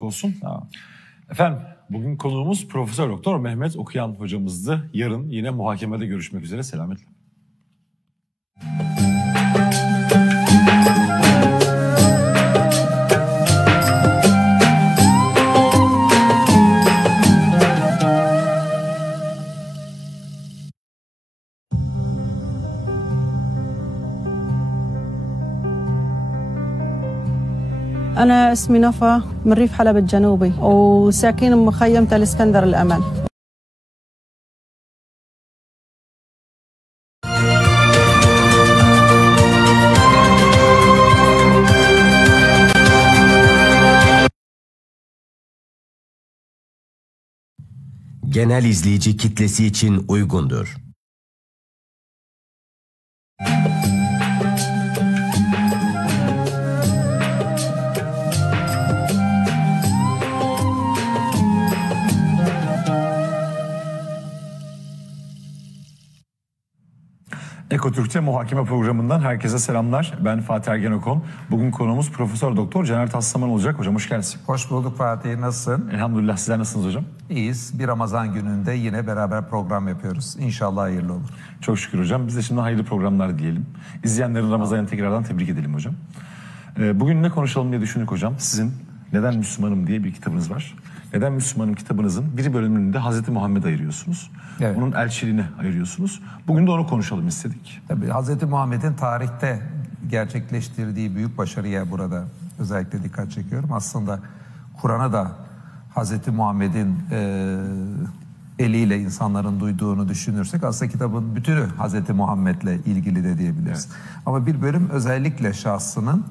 Olsun. Tamam. Efendim, bugün konuğumuz Profesör Doktor Mehmet Okuyan hocamızdı. Yarın yine muhakemede görüşmek üzere. Selametle. أنا اسمي نفا من ريف حلب الجنوبي وساكن بمخيمة الإسكندر الأمل. Genel izleyici kitlesi için uygundur. Eko Türkçe Muhakeme Programı'ndan herkese selamlar. Ben Fatih Ergen Okon. Bugün konuğumuz Profesör Doktor Caner Taslaman olacak. Hocam hoş geldiniz. Hoş bulduk Fatih. Nasılsın? Elhamdülillah. Sizler nasılsınız hocam? İyiyiz. Bir Ramazan gününde yine beraber program yapıyoruz. İnşallah hayırlı olur. Çok şükür hocam. Biz de şimdi hayırlı programlar diyelim. İzleyenlerin Ramazan'ı tekrardan tebrik edelim hocam. Bugün ne konuşalım diye düşündük hocam. Sizin Neden Müslümanım diye bir kitabınız var. Neden Müslümanım kitabınızın bir bölümünde Hazreti Muhammed ayırıyorsunuz. Evet. Onun elçiliğini ayırıyorsunuz. Bugün de onu konuşalım istedik. Tabii Hazreti Muhammed'in tarihte gerçekleştirdiği büyük başarıya burada özellikle dikkat çekiyorum. Aslında Kur'an'a da Hazreti Muhammed'in eliyle insanların duyduğunu düşünürsek aslında kitabın bütünü Hazreti Muhammed'le ilgili de diyebiliriz. Evet. Ama bir bölüm özellikle şahsının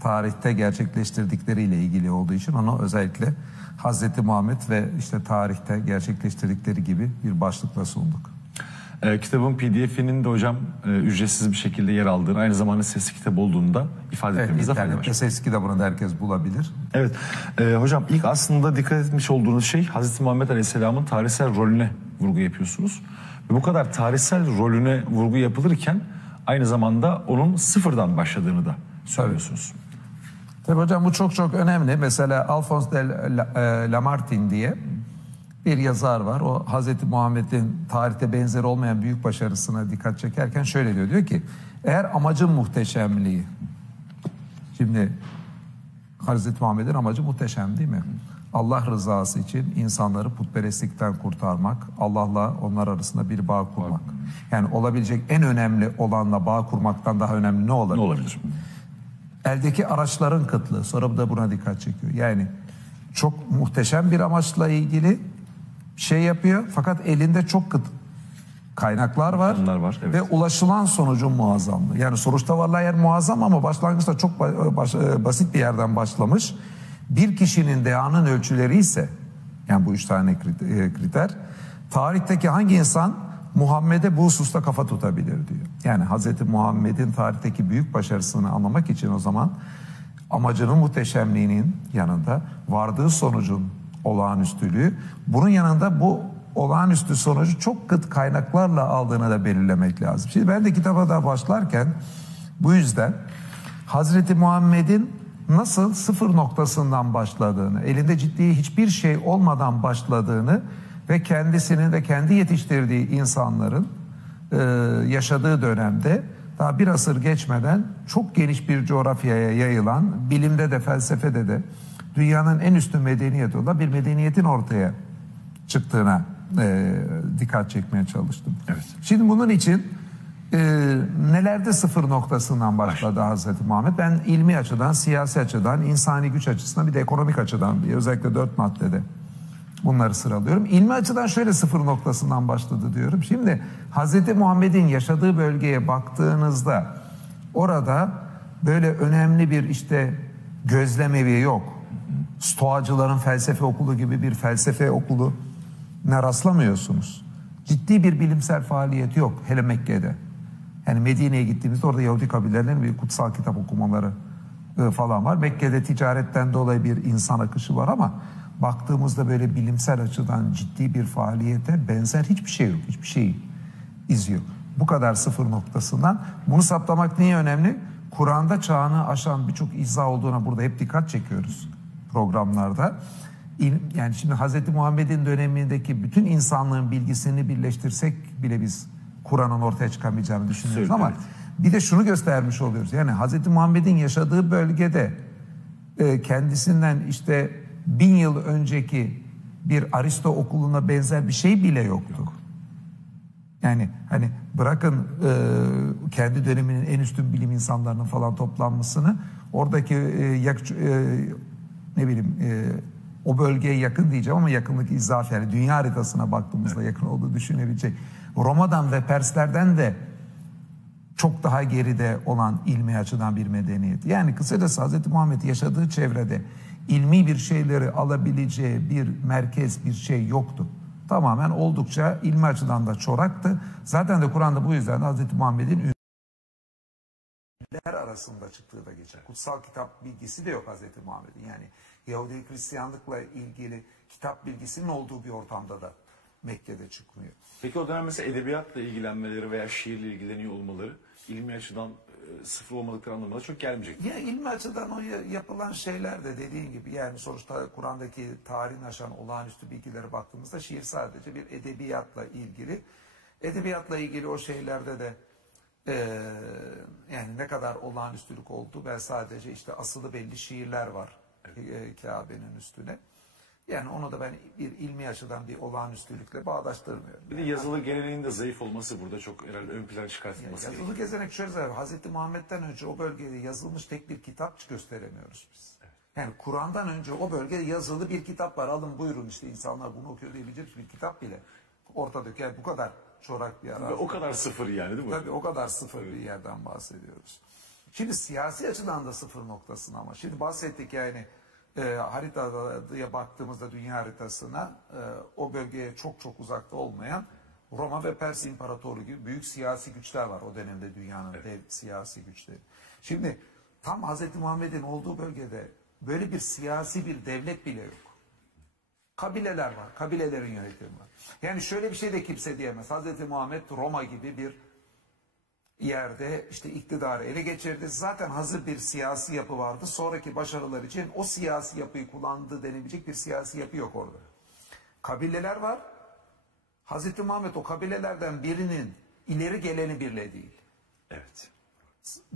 tarihte gerçekleştirdikleriyle ilgili olduğu için onu özellikle Hazreti Muhammed ve işte tarihte gerçekleştirdikleri gibi bir başlıkla sunduk. Kitabın PDF'inin de hocam ücretsiz bir şekilde yer aldığını, aynı zamanda sesli kitap olduğunu da ifade etmemizde fayda var. Sesli kitabını da herkes bulabilir. Evet. Hocam ilk aslında dikkat etmiş olduğunuz şey Hazreti Muhammed Aleyhisselam'ın tarihsel rolüne vurgu yapıyorsunuz. Ve bu kadar tarihsel rolüne vurgu yapılırken aynı zamanda onun sıfırdan başladığını da söylüyorsunuz. Evet. Tabii hocam bu çok önemli. Mesela Alphonse de Lamartine diye bir yazar var. O Hazreti Muhammed'in tarihte benzeri olmayan büyük başarısına dikkat çekerken şöyle diyor. Diyor ki eğer amacın muhteşemliği. Şimdi Hazreti Muhammed'in amacı muhteşem değil mi? Allah rızası için insanları putperestlikten kurtarmak, Allah'la onlar arasında bir bağ kurmak. Yani olabilecek en önemli olanla bağ kurmaktan daha önemli ne olabilir? Ne olabilir? Eldeki araçların kıtlığı. Sonra da buna dikkat çekiyor. Yani çok muhteşem bir amaçla ilgili şey yapıyor. Fakat elinde çok kıt kaynaklar var. Evet. Ve ulaşılan sonucun muazzamlığı. Yani sonuçta vallahi yer muazzam ama başlangıçta çok basit bir yerden başlamış. Bir kişinin deyanın ölçüleri ise yani bu 3 tane kriter tarihteki hangi insan Muhammed'e bu hususta kafa tutabilir diyor. Yani Hazreti Muhammed'in tarihteki büyük başarısını anlamak için o zaman amacının muhteşemliğinin yanında vardığı sonucun olağanüstülüğü, bunun yanında bu olağanüstü sonucu çok kıt kaynaklarla aldığını da belirlemek lazım. Şimdi ben de kitaba da başlarken bu yüzden Hazreti Muhammed'in nasıl sıfır noktasından başladığını, elinde ciddi hiçbir şey olmadan başladığını ve kendisinin ve kendi yetiştirdiği insanların yaşadığı dönemde daha bir asır geçmeden çok geniş bir coğrafyaya yayılan, bilimde de felsefede de dünyanın en üstün medeniyeti olan bir medeniyetin ortaya çıktığına dikkat çekmeye çalıştım. Evet. Şimdi bunun için nelerde sıfır noktasından başladı Hazreti Muhammed? Ben ilmi açıdan, siyasi açıdan, insani güç açısından bir de ekonomik açıdan özellikle 4 maddede bunları sıralıyorum. İlmi açıdan şöyle sıfır noktasından başladı diyorum. Şimdi Hazreti Muhammed'in yaşadığı bölgeye baktığınızda orada böyle önemli bir işte gözlemevi yok. Stoacıların felsefe okulu gibi bir felsefe okulu ne rastlamıyorsunuz. Ciddi bir bilimsel faaliyeti yok hele Mekke'de. Yani Medine'ye gittiğimizde orada Yahudi kabilelerinin bir kutsal kitap okumaları falan var. Mekke'de ticaretten dolayı bir insan akışı var ama baktığımızda böyle bilimsel açıdan ciddi bir faaliyete benzer hiçbir şey yok. Hiçbir şey izliyor. Bu kadar sıfır noktasından. Bunu saptamak niye önemli? Kur'an'da çağını aşan birçok izah olduğuna burada hep dikkat çekiyoruz. programlarda. Yani şimdi Hazreti Muhammed'in dönemindeki bütün insanlığın bilgisini birleştirsek bile biz Kur'an'ın ortaya çıkamayacağını düşünüyoruz. Ama bir de şunu göstermiş oluyoruz. Yani Hazreti Muhammed'in yaşadığı bölgede kendisinden işte 1000 yıl önceki bir Aristo okuluna benzer bir şey bile yoktu. Yani hani bırakın kendi döneminin en üstün bilim insanlarının falan toplanmasını, oradaki ne bileyim o bölgeye yakın diyeceğim ama yakınlık izafi, yani dünya haritasına baktığımızda yakın olduğu düşünebilecek. Roma'dan ve Perslerden de çok daha geride olan ilmi açıdan bir medeniyet. Yani kısacası Hz. Muhammed yaşadığı çevrede ilmi bir şeyleri alabileceği bir merkez, bir şey yoktu. Tamamen oldukça ilmi açıdan da çoraktı. Zaten de Kur'an'da bu yüzden Hz. Muhammed'in ünlüler arasında çıktığı da geçer. Kutsal kitap bilgisi de yok Hz. Muhammed'in. Yani Yahudi Hristiyanlıkla ilgili kitap bilgisinin olduğu bir ortamda da Mekke'de çıkmıyor. Peki o dönem mesela edebiyatla ilgilenmeleri veya şiirle ilgileniyor olmaları ilmi açıdan sıfır olmadıkları anlamına çok gelmeyecek. Ya ilmi açıdan o yapılan şeyler de dediğin gibi, yani sonuçta Kur'an'daki tarihini aşan olağanüstü bilgilere baktığımızda şiir sadece bir edebiyatla ilgili. Edebiyatla ilgili o şeylerde de yani ne kadar olağanüstülük oldu, ben sadece işte asılı belli şiirler var Kabe'nin üstüne. Yani onu da ben bir ilmi açıdan bir olağanüstülükle bağdaştırmıyorum. Bir de yazılı geleneğin de zayıf olması burada çok herhalde ön plana çıkartılması. Yani yazılı gelenek şöyle söyleyeyim. Hazreti Muhammed'den önce o bölgede yazılmış tek bir kitap gösteremiyoruz biz. Evet. Yani Kur'an'dan önce o bölgede yazılı bir kitap var. Alın buyurun işte insanlar bunu okuyor diyebilecek bir kitap bile ortada. Yani bu kadar çorak bir arazi. O kadar sıfır yani değil mi? Tabii o kadar sıfır bir yerden bahsediyoruz. Şimdi siyasi açıdan da sıfır noktasına, ama şimdi bahsettik yani haritaya baktığımızda dünya haritasına o bölgeye çok çok uzakta olmayan Roma ve Pers İmparatoru gibi büyük siyasi güçler var o dönemde, dünyanın dev siyasi güçleri. Şimdi tam Hz. Muhammed'in olduğu bölgede böyle bir siyasi bir devlet bile yok. Kabileler var, kabilelerin yönetimi var. Yani şöyle bir şey de kimse diyemez. Hz. Muhammed Roma gibi bir yerde işte iktidarı ele geçirdi. Zaten hazır bir siyasi yapı vardı. Sonraki başarılar için o siyasi yapıyı kullandığı denebilecek bir siyasi yapı yok orada. Kabileler var. Hazreti Muhammed o kabilelerden birinin ileri geleni bile değil. Evet.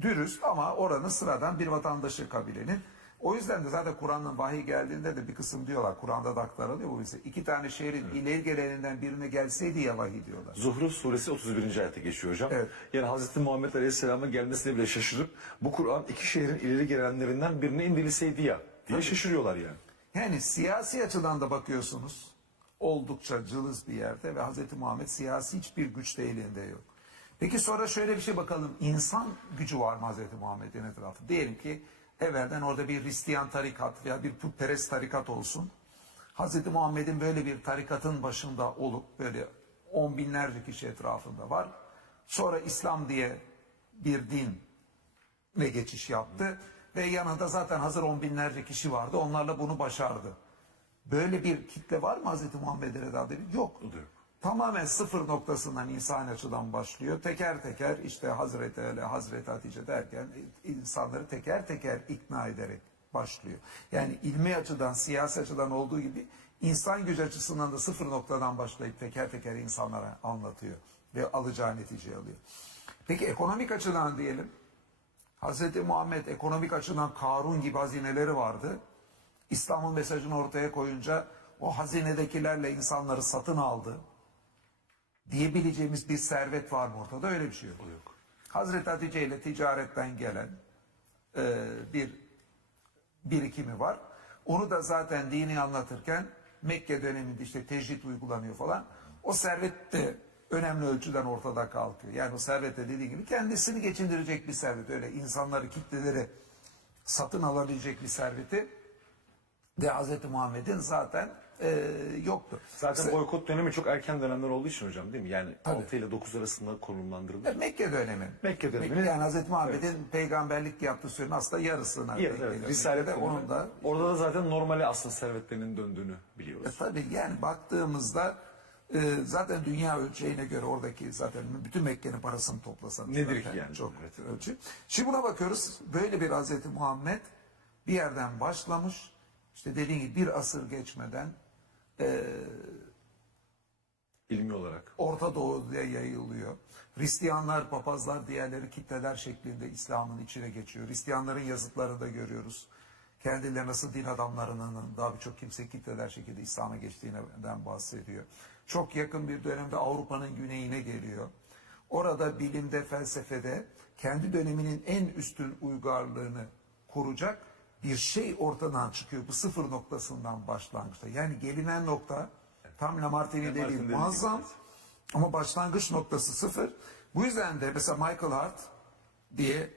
Dürüst ama oranın sıradan bir vatandaşı kabilenin. O yüzden de zaten Kur'an'ın vahiy geldiğinde de bir kısım diyorlar. Kur'an'da da aktarılıyor bu bize. 2 tane şehrin ileri geleninden birine gelseydi ya vahiy diyorlar. Zuhruf suresi 31. ayette geçiyor hocam. Evet. Yani Hazreti Muhammed Aleyhisselam'ın gelmesine bile şaşırıp bu Kur'an 2 şehrin ileri gelenlerinden birine indirilseydi ya diye şaşırıyorlar yani. Yani siyasi açıdan da bakıyorsunuz oldukça cılız bir yerde ve Hazreti Muhammed siyasi hiçbir güç de elinde yok. Peki sonra şöyle bir şey bakalım. İnsan gücü var mı Hazreti Muhammed'in etrafı? Diyelim ki evvelden orada bir Hristiyan tarikat veya bir putperest tarikat olsun. Hazreti Muhammed'in böyle bir tarikatın başında olup böyle 10 binlerce kişi etrafında var. Sonra İslam diye bir dinle geçiş yaptı ve yanında zaten hazır 10 binlerce kişi vardı. Onlarla bunu başardı. Böyle bir kitle var mı Hazreti Muhammed'in etrafında? Yok. Tamamen sıfır noktasından insan açıdan başlıyor. Teker teker işte Hazreti Ali, Hazreti Hatice derken insanları teker teker ikna ederek başlıyor. Yani ilmi açıdan, siyasi açıdan olduğu gibi insan gücü açısından da sıfır noktadan başlayıp teker teker insanlara anlatıyor ve alacağı neticeyi alıyor. Peki ekonomik açıdan diyelim. Hazreti Muhammed ekonomik açıdan Karun gibi hazineleri vardı. İslam'ın mesajını ortaya koyunca o hazinedekilerle insanları satın aldı diyebileceğimiz bir servet var mı ortada? Öyle bir şey yok. Hazreti Hatice ile ticaretten gelen bir birikimi var. Onu da zaten dini anlatırken Mekke döneminde işte tecrit uygulanıyor falan. O servet de önemli ölçüden ortada kalkıyor. Yani o servet de dediğim gibi kendisini geçindirecek bir servet. Öyle insanları, kitleleri satın alabilecek bir serveti de Hazreti Muhammed'in zaten yoktu. Zaten boykot dönemi çok erken dönemler olduğu için hocam değil mi? Yani 6 ile 9 arasında konumlandırılır. Mekke dönemi. Mekke dönemi. Yani Hazreti Muhammed'in peygamberlik yaptığı sürenin aslında yarısına. Evet, Risale onun da. Orada da zaten normale aslında servetlerinin döndüğünü biliyoruz. Tabii yani baktığımızda zaten dünya ölçeğine göre oradaki zaten bütün Mekke'nin parasını toplasanız. Nedir ki yani? Çok ölçü. Şimdi buna bakıyoruz. Böyle bir Hazreti Muhammed bir yerden başlamış. işte dediğin gibi bir asır geçmeden İlmi olarak. Orta Doğu'ya yayılıyor. Hristiyanlar, papazlar, diğerleri kitleler şeklinde İslam'ın içine geçiyor. Hristiyanların yazıtlarında görüyoruz. Kendileri nasıl din adamlarının daha birçok kimse kitleler şekilde İslam'a geçtiğinden bahsediyor. Çok yakın bir dönemde Avrupa'nın güneyine geliyor. Orada bilimde, felsefede kendi döneminin en üstün uygarlığını kuracak bir şey ortadan çıkıyor. Bu sıfır noktasından başlangıçta. Yani gelinen nokta tam Lamartine dediği muazzam ama başlangıç noktası sıfır. Bu yüzden de mesela Michael Hart diye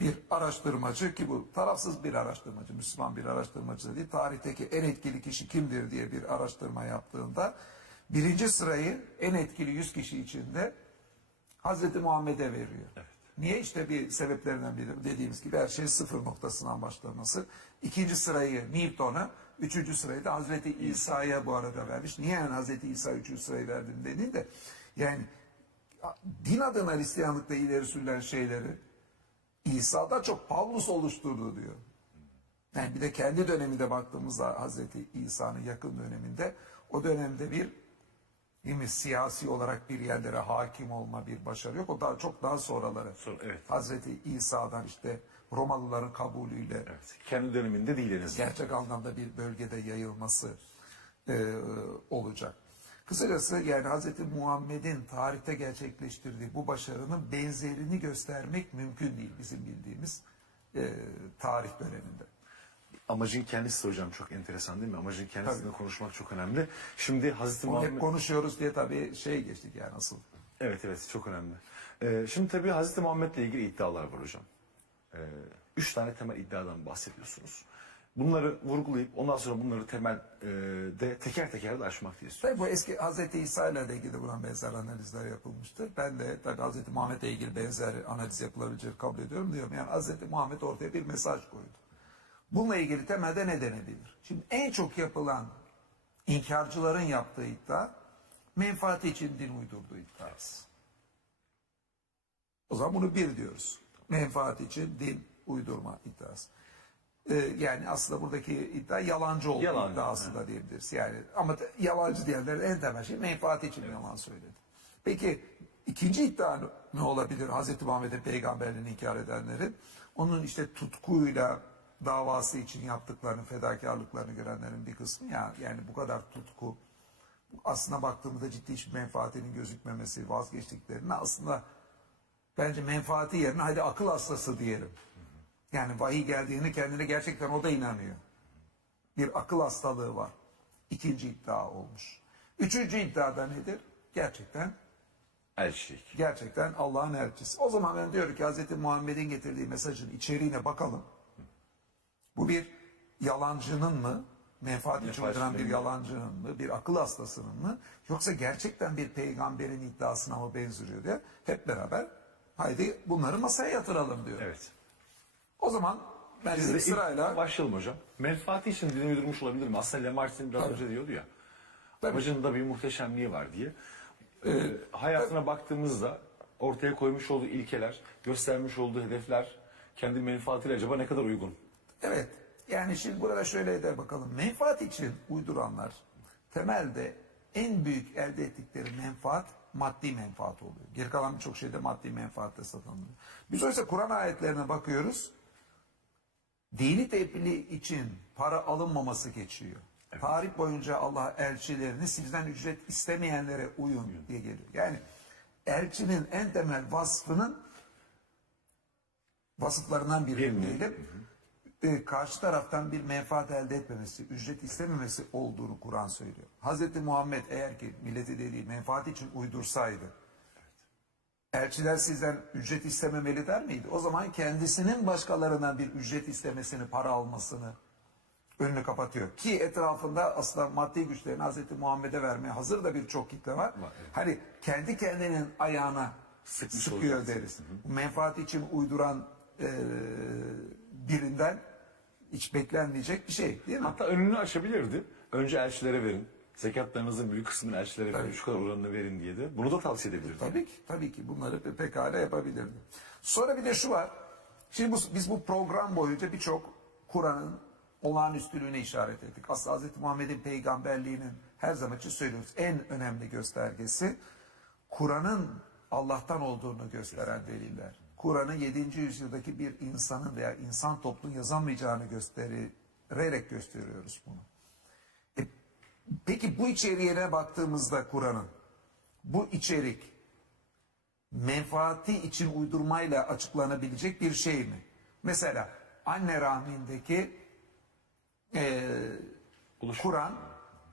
bir araştırmacı, ki bu tarafsız bir araştırmacı, Müslüman bir araştırmacı değil, tarihteki en etkili kişi kimdir diye bir araştırma yaptığında birinci sırayı en etkili 100 kişi içinde Hazreti Muhammed'e veriyor. Evet. Niye? İşte bir sebeplerinden biri dediğimiz gibi her şey sıfır noktasından başlaması. İkinci sırayı Newton'a, üçüncü sırayı da Hazreti İsa'ya bu arada vermiş. Niye yani Hazreti İsa üçüncü sırayı verdim dediğinde de yani din adına Hristiyanlıkta ileri sürülen şeyleri İsa'da çok Pavlus oluşturdu diyor. Yani bir de kendi döneminde baktığımızda Hazreti İsa'nın yakın döneminde o dönemde bir değil mi, siyasi olarak bir yerlere hakim olma bir başarı yok. O daha çok daha sonraları. Evet. Hazreti İsa'dan işte Romalıların kabulüyle Evet. Kendi döneminde değil en azından. gerçek anlamda bir bölgede yayılması olacak. Kısacası yani Hazreti Muhammed'in tarihte gerçekleştirdiği bu başarının benzerini göstermek mümkün değil bizim bildiğimiz tarih döneminde. Amacın kendisi hocam çok enteresan değil mi? Amacın kendisinde konuşmak çok önemli. Şimdi Hazreti Onu Muhammed... hep konuşuyoruz diye tabii geçtik yani asıl. Evet çok önemli. Şimdi tabii Hazreti Muhammed'le ilgili iddialar var hocam. 3 tane temel iddiadan bahsediyorsunuz. Bunları vurgulayıp ondan sonra bunları temelde teker teker de aşmak diye istiyorum. Tabii bu eski Hazreti İsa ile ilgili buna benzer analizler yapılmıştır. Ben de tabii Hazreti Muhammed'le ilgili benzer analiz yapılabileceğini kabul ediyorum diyorum. Yani Hazreti Muhammed ortaya bir mesaj koydu. Bununla ilgili temelde ne denebilir? Şimdi en çok yapılan inkarcıların yaptığı iddia menfaati için din uydurduğu iddiası. O zaman bunu bir diyoruz. Menfaati için din uydurma iddiası. Yani aslında buradaki iddia yalancı olduğu iddiası da diyebiliriz. Yani ama yalancı diyenlerin en temel şey menfaati için yalan söyledi. Peki ikinci iddia ne olabilir Hazreti Muhammed'in peygamberliğini inkar edenlerin? Onun işte tutkuyla davası için yaptıklarını, fedakarlıklarını görenlerin bir kısmı yani bu kadar tutku aslında baktığımızda ciddi hiçbir menfaatinin gözükmemesi, vazgeçtiklerini aslında bence menfaati yerine hadi akıl hastası diyelim. Yani vahiy geldiğini kendine gerçekten o da inanıyor. Bir akıl hastalığı var. İkinci iddia olmuş. Üçüncü iddia da nedir? Gerçekten elçilik. Gerçekten Allah'ın elçisi. O zaman ben diyorum ki Hz. Muhammed'in getirdiği mesajın içeriğine bakalım. Bu bir yalancının mı? Menfaat için uyduran bir yalancının mı? Bir akıl hastasının mı? Yoksa gerçekten bir peygamberin iddiasına mı benziyor diye hep beraber haydi bunları masaya yatıralım diyor. Evet. O zaman ben de sırayla başlayalım hocam. Menfaati için din uydurmuş olabilir mi? Aslında Lamartine biraz önce diyordu ya. Amacının da bir muhteşemliği var diye. Hayatına baktığımızda ortaya koymuş olduğu ilkeler, göstermiş olduğu hedefler kendi menfaatiyle acaba ne kadar uygun? Evet. Yani şimdi burada şöyle de bakalım. Menfaat için uyduranlar temelde en büyük elde ettikleri menfaat maddi menfaat oluyor. Geri kalan birçok şeyde maddi menfaatle satılıyor. Biz oysa Kur'an ayetlerine bakıyoruz. Dini tebliğ için para alınmaması geçiyor. Evet. Tarih boyunca Allah elçilerini sizden ücret istemeyenlere uyun diye geliyor. Yani elçinin en temel vasıflarından biri diyelim. Karşı taraftan bir menfaat elde etmemesi, ücret istememesi olduğunu Kur'an söylüyor. Hazreti Muhammed eğer ki milleti dediği menfaat için uydursaydı, elçiler sizden ücret istememeli der miydi? O zaman kendisinin başkalarından bir ücret istemesini, para almasını önünü kapatıyor. Ki etrafında aslında maddi güçlerini Hazreti Muhammed'e vermeye hazır da birçok kitle var. Evet. Hani kendi kendinin ayağına sıkıyor deriz. Menfaat için uyduran birinden hiç beklenmeyecek bir şey değil mi? Hatta önünü açabilirdi. Önce elçilere verin. Zekatlarınızın büyük kısmını elçilere verin. Şu kadar oranını verin diye de. Bunu da tavsiye edebilirdi. Tabii ki bunları pekala yapabilirdi. Sonra bir de şu var. Şimdi biz bu program boyunca birçok Kur'an'ın olağanüstülüğüne işaret ettik. Aslında Hz. Muhammed'in peygamberliğinin her zaman için söylüyoruz en önemli göstergesi Kur'an'ın Allah'tan olduğunu gösteren deliller. Kur'an'ı 7. yüzyıldaki bir insanın veya insan toplumun yazamayacağını göstererek gösteriyoruz bunu. Peki bu içeriğine baktığımızda Kur'an'ın bu içerik menfaati için uydurmayla açıklanabilecek bir şey mi? Mesela anne rahmindeki Kur'an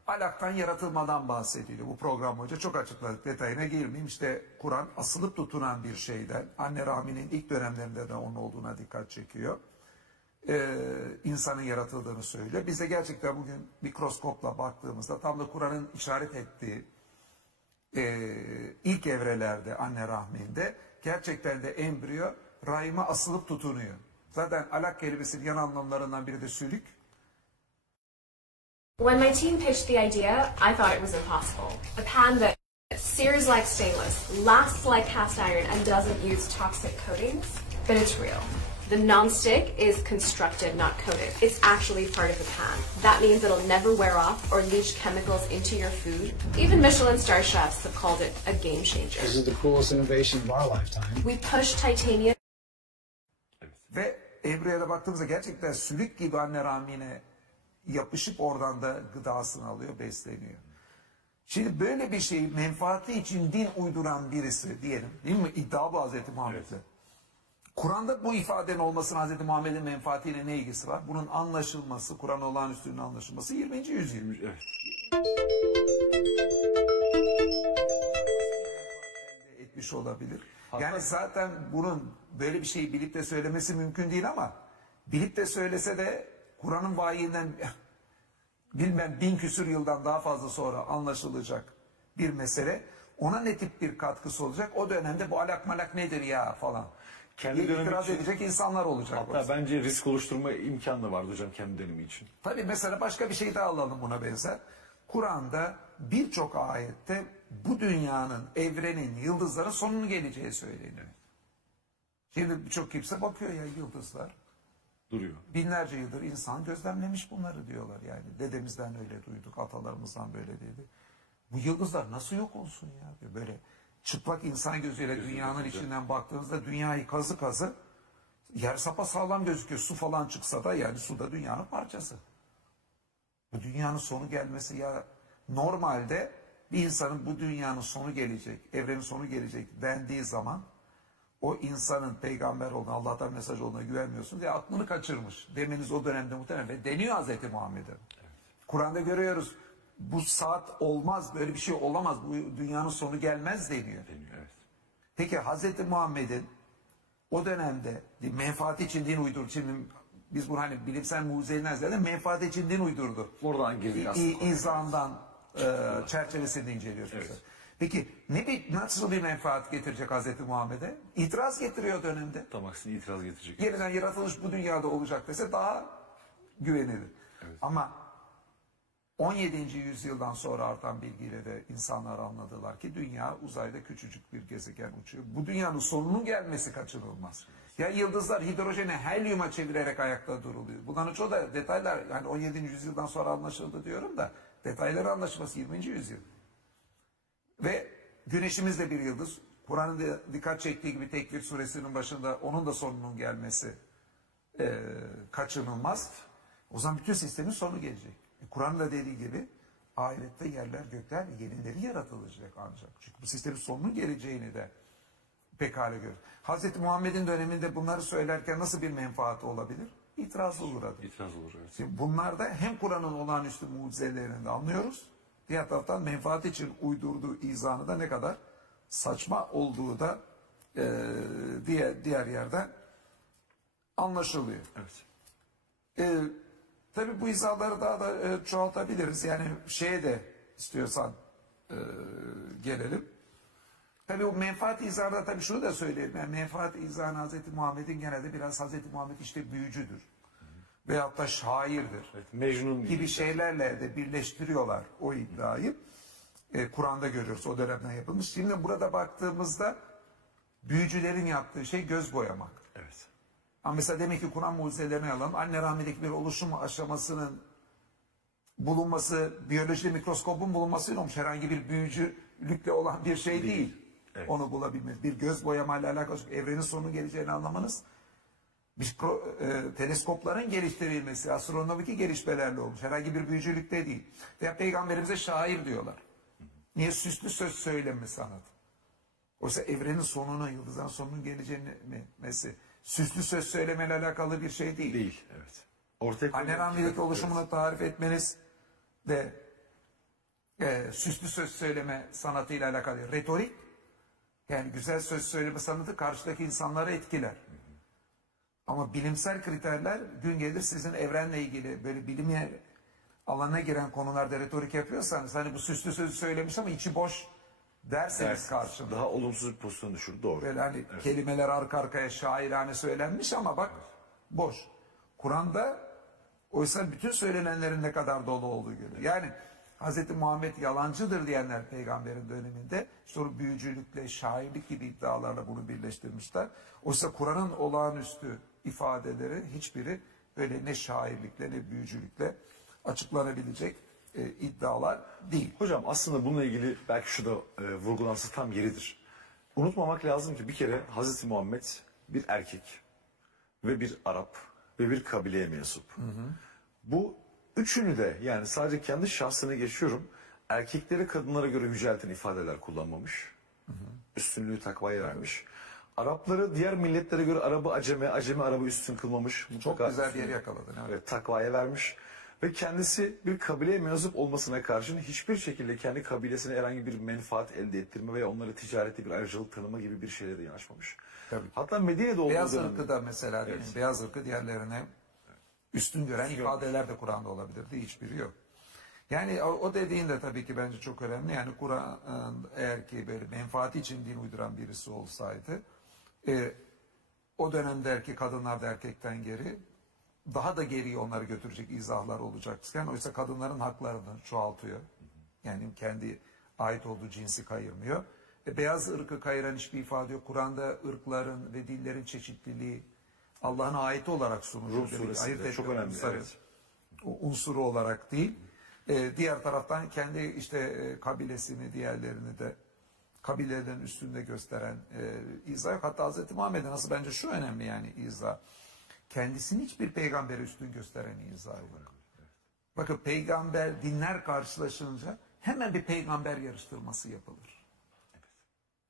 alaktan yaratılmadan bahsediliyor. Bu program hoca çok açıkladık, detayına girmeyeyim. İşte Kur'an asılıp tutunan bir şeyden, anne rahminin ilk dönemlerinde de onun olduğuna dikkat çekiyor. İnsanın yaratıldığını söylüyor. Biz de gerçekten bugün mikroskopla baktığımızda tam da Kur'an'ın işaret ettiği ilk evrelerde anne rahminde gerçekten de embriyo rahime asılıp tutunuyor. Zaten alak kelimesinin yan anlamlarından biri de sülük. When my team pitched the idea, I thought it was impossible. A pan that sears like stainless, lasts like cast iron, and doesn't use toxic coatings, but it's real. The nonstick is constructed, not coated. It's actually part of the pan. That means it'll never wear off or leach chemicals into your food. Even Michelin star chefs have called it a game changer. This is the coolest innovation of our lifetime. We push titanium. Ve embriyoya da baktığımızda gerçekten sülük gibi anne rahmine yapışıp oradan da gıdasını alıyor, besleniyor. Şimdi böyle bir şeyi menfaati için din uyduran birisi diyelim, değil mi? İddia bu Hazreti Muhammed'le. Evet. Kur'an'da bu ifadenin olmasının Hazreti Muhammed'in menfaatiyle ne ilgisi var? Bunun anlaşılması, Kur'an olağanüstülüğünün anlaşılması 20. yüzyıl. Evet. Etmiş olabilir. Yani zaten bunun böyle bir şeyi bilip de söylemesi mümkün değil ama bilip de söylese de Kur'an'ın vahiyinden bilmem 1000 küsur yıldan daha fazla sonra anlaşılacak bir mesele. Ona ne tip bir katkısı olacak? O dönemde bu alak malak nedir ya falan. Kendi dönemi İtiraz için, edecek insanlar olacak. Hatta bence risk oluşturma imkanı da vardı hocam kendi dönemi için. Tabii mesela başka bir şey daha alalım buna benzer. Kur'an'da birçok ayette bu dünyanın, evrenin, yıldızların sonunun geleceği söyleniyor. Şimdi birçok kimse bakıyor ya yıldızlar. Duruyor. Binlerce yıldır insan gözlemlemiş bunları diyorlar yani. Dedemizden öyle duyduk, atalarımızdan böyle dedi. Bu yıldızlar nasıl yok olsun ya? Böyle çıplak insan gözüyle dünyanın içinden baktığınızda dünyayı kazı kazı yer sapasağlam gözüküyor. Su falan çıksa da yani su da dünyanın parçası. Bu dünyanın sonu gelmesi ya normalde bir insanın bu dünyanın sonu gelecek, evrenin sonu gelecek dendiği zaman o insanın peygamber olduğuna, Allah'tan mesaj olduğuna güvenmiyorsunuz ya aklını kaçırmış. Demeniz o dönemde muhtemelen ve deniyor Hazreti Muhammed'e. Evet. Kur'an'da görüyoruz bu saat olmaz, böyle bir şey olamaz, bu dünyanın sonu gelmez deniyor. Evet. Peki Hazreti Muhammed'in o dönemde menfaati için din uydurdu. Şimdi biz bunu hani bilimsel mucizeler ziyade menfaati için din uydurdu. Oradan girdik aslında. İzandan çerçevesinde inceliyorsunuz. Evet. Peki nasıl bir menfaat getirecek Hazreti Muhammed'e? İtiraz getiriyor dönemde. Tam aksine itiraz getirecek. Yeniden yaratılış bu dünyada olacak dese daha güvenilir. Evet. Ama 17. yüzyıldan sonra artan bilgiyle de insanlar anladılar ki dünya uzayda küçücük bir gezegen uçuyor. Bu dünyanın sonunun gelmesi kaçınılmaz. Ya yıldızlar hidrojeni helyuma çevirerek ayakta duruluyor. Bunların çoğu da detaylar yani 17. yüzyıldan sonra anlaşıldı diyorum da detayları anlaşılması 20. yüzyıl. Ve güneşimiz de bir yıldız. Kur'an'ın da dikkat çektiği gibi Tekvir suresinin başında onun da sonunun gelmesi kaçınılmaz. O zaman bütün sistemin sonu gelecek. Kur'an'da dediği gibi ahirette yerler gökler yenileri yaratılacak ancak. Çünkü bu sistemin sonunun geleceğini de pekala görür. Hazreti Muhammed'in döneminde bunları söylerken nasıl bir menfaati olabilir? İtiraz uğradı. İtiraz olur. Evet. Şimdi bunlarda hem Kur'an'ın olağanüstü mucizelerini de anlıyoruz. Diğer taraftan menfaat için uydurduğu izanı da ne kadar saçma olduğu da diğer yerden anlaşılıyor. Evet. Tabii bu izahları daha da çoğaltabiliriz. Yani şeye de istiyorsan gelelim. Tabii o menfaat izahında tabii şunu da söyleyelim. Yani menfaat izahını Hazreti Muhammed'in genelde biraz Hazreti Muhammed işte büyücüdür. Veyahut da şairdir. Evet, Mecnun gibi şeylerle de birleştiriyorlar o iddiayı. Kur'an'da görüyoruz o dönemden yapılmış. Şimdi burada baktığımızda büyücülerin yaptığı şey göz boyamak. Evet. Ama mesela demek ki Kur'an mucizelerini alalım. Anne rahmindeki bir oluşum aşamasının bulunması, biyolojide mikroskopun bulunmasıyla olmuş. Herhangi bir büyücülükle olan bir şey değil. Evet. Onu bulabilmek. Bir göz boyamayla alakalı evrenin sonu geleceğini anlamanız teleskopların geliştirilmesi, astronomik gelişmelerle olmuş. Herhangi bir büyücülükte değil. Veya peygamberimize şair diyorlar. Niye? Süslü söz söyleme sanatı. Oysa evrenin sonunun, yıldızların sonunun geleceğini süslü söz söylemeyle alakalı bir şey değil. Değil, evet. Ortaya Anne rahmindeki oluşumunu tarif etmeniz de süslü söz söyleme sanatıyla alakalı. Retorik, yani güzel söz söyleme sanatı karşıdaki insanları etkiler. Ama bilimsel kriterler gün gelir sizin evrenle ilgili böyle bilim alanına giren konularda retorik yapıyorsanız hani bu süslü sözü söylemiş ama içi boş derseniz karşında. Daha olumsuz bir pozisyona düşür. Doğru. Böyle hani kelimeler arka arkaya şairane söylenmiş ama bak boş. Kur'an'da oysa bütün söylenenlerin ne kadar dolu olduğu gibi. Yani Hz. Muhammed yalancıdır diyenler peygamberin döneminde işte o büyücülükle, şairlik gibi iddialarla bunu birleştirmişler. Oysa Kur'an'ın olağanüstü ifadeleri hiçbiri öyle ne şairlikle ne büyücülükle açıklanabilecek iddialar değil. Hocam aslında bununla ilgili belki şu da vurgulansa tam yeridir. Unutmamak lazım ki bir kere Hz. Muhammed bir erkek ve bir Arap ve bir kabileye mensup. Bu üçünü de yani sadece kendi şahsını geçiyorum. Erkekleri kadınlara göre yücelten ifadeler kullanmamış. Üstünlüğü takvaya vermiş. Arapları diğer milletlere göre Arabı aceme, acemi Arabı üstün kılmamış. Çok güzel bir yeri yakaladın. Evet, takvaya vermiş. Ve kendisi bir kabileye mensup olmasına karşın hiçbir şekilde kendi kabilesine herhangi bir menfaat elde ettirme veya onları ticarette bir ayrıcalık tanıma gibi bir şeylere yanaşmamış. Tabii. Hatta Medine'de olduğu Beyaz dönemde... ırkı da mesela beyaz ırkı diğerlerine üstün gören ifadeler de Kur'an'da olabilirdi. Hiçbiri yok. Yani o dediğin de tabii ki bence çok önemli. Yani Kur'an eğer ki böyle menfaati için din uyduran birisi olsaydı o dönemde erkek kadınlar da erkekten geri daha da geriye onları götürecek izahlar olacakken oysa kadınların haklarını çoğaltıyor. Yani kendi ait olduğu cinsi kayırmıyor. Beyaz ırkı kayıran hiçbir ifade yok. Kur'an'da ırkların ve dillerin çeşitliliği Allah'ın ayeti olarak sunulur. Rum suresinde çok önemli. Evet. Unsuru olarak değil. Diğer taraftan kendi işte kabilesini, diğerlerini de kabilelerin üstünde gösteren izah yok. Hatta Hz. Muhammed'e nasıl bence şu önemli yani izah. Kendisini hiçbir peygambere üstün gösteren izah yok. Bakın peygamber dinler karşılaşınca hemen bir peygamber yarıştırması yapılır.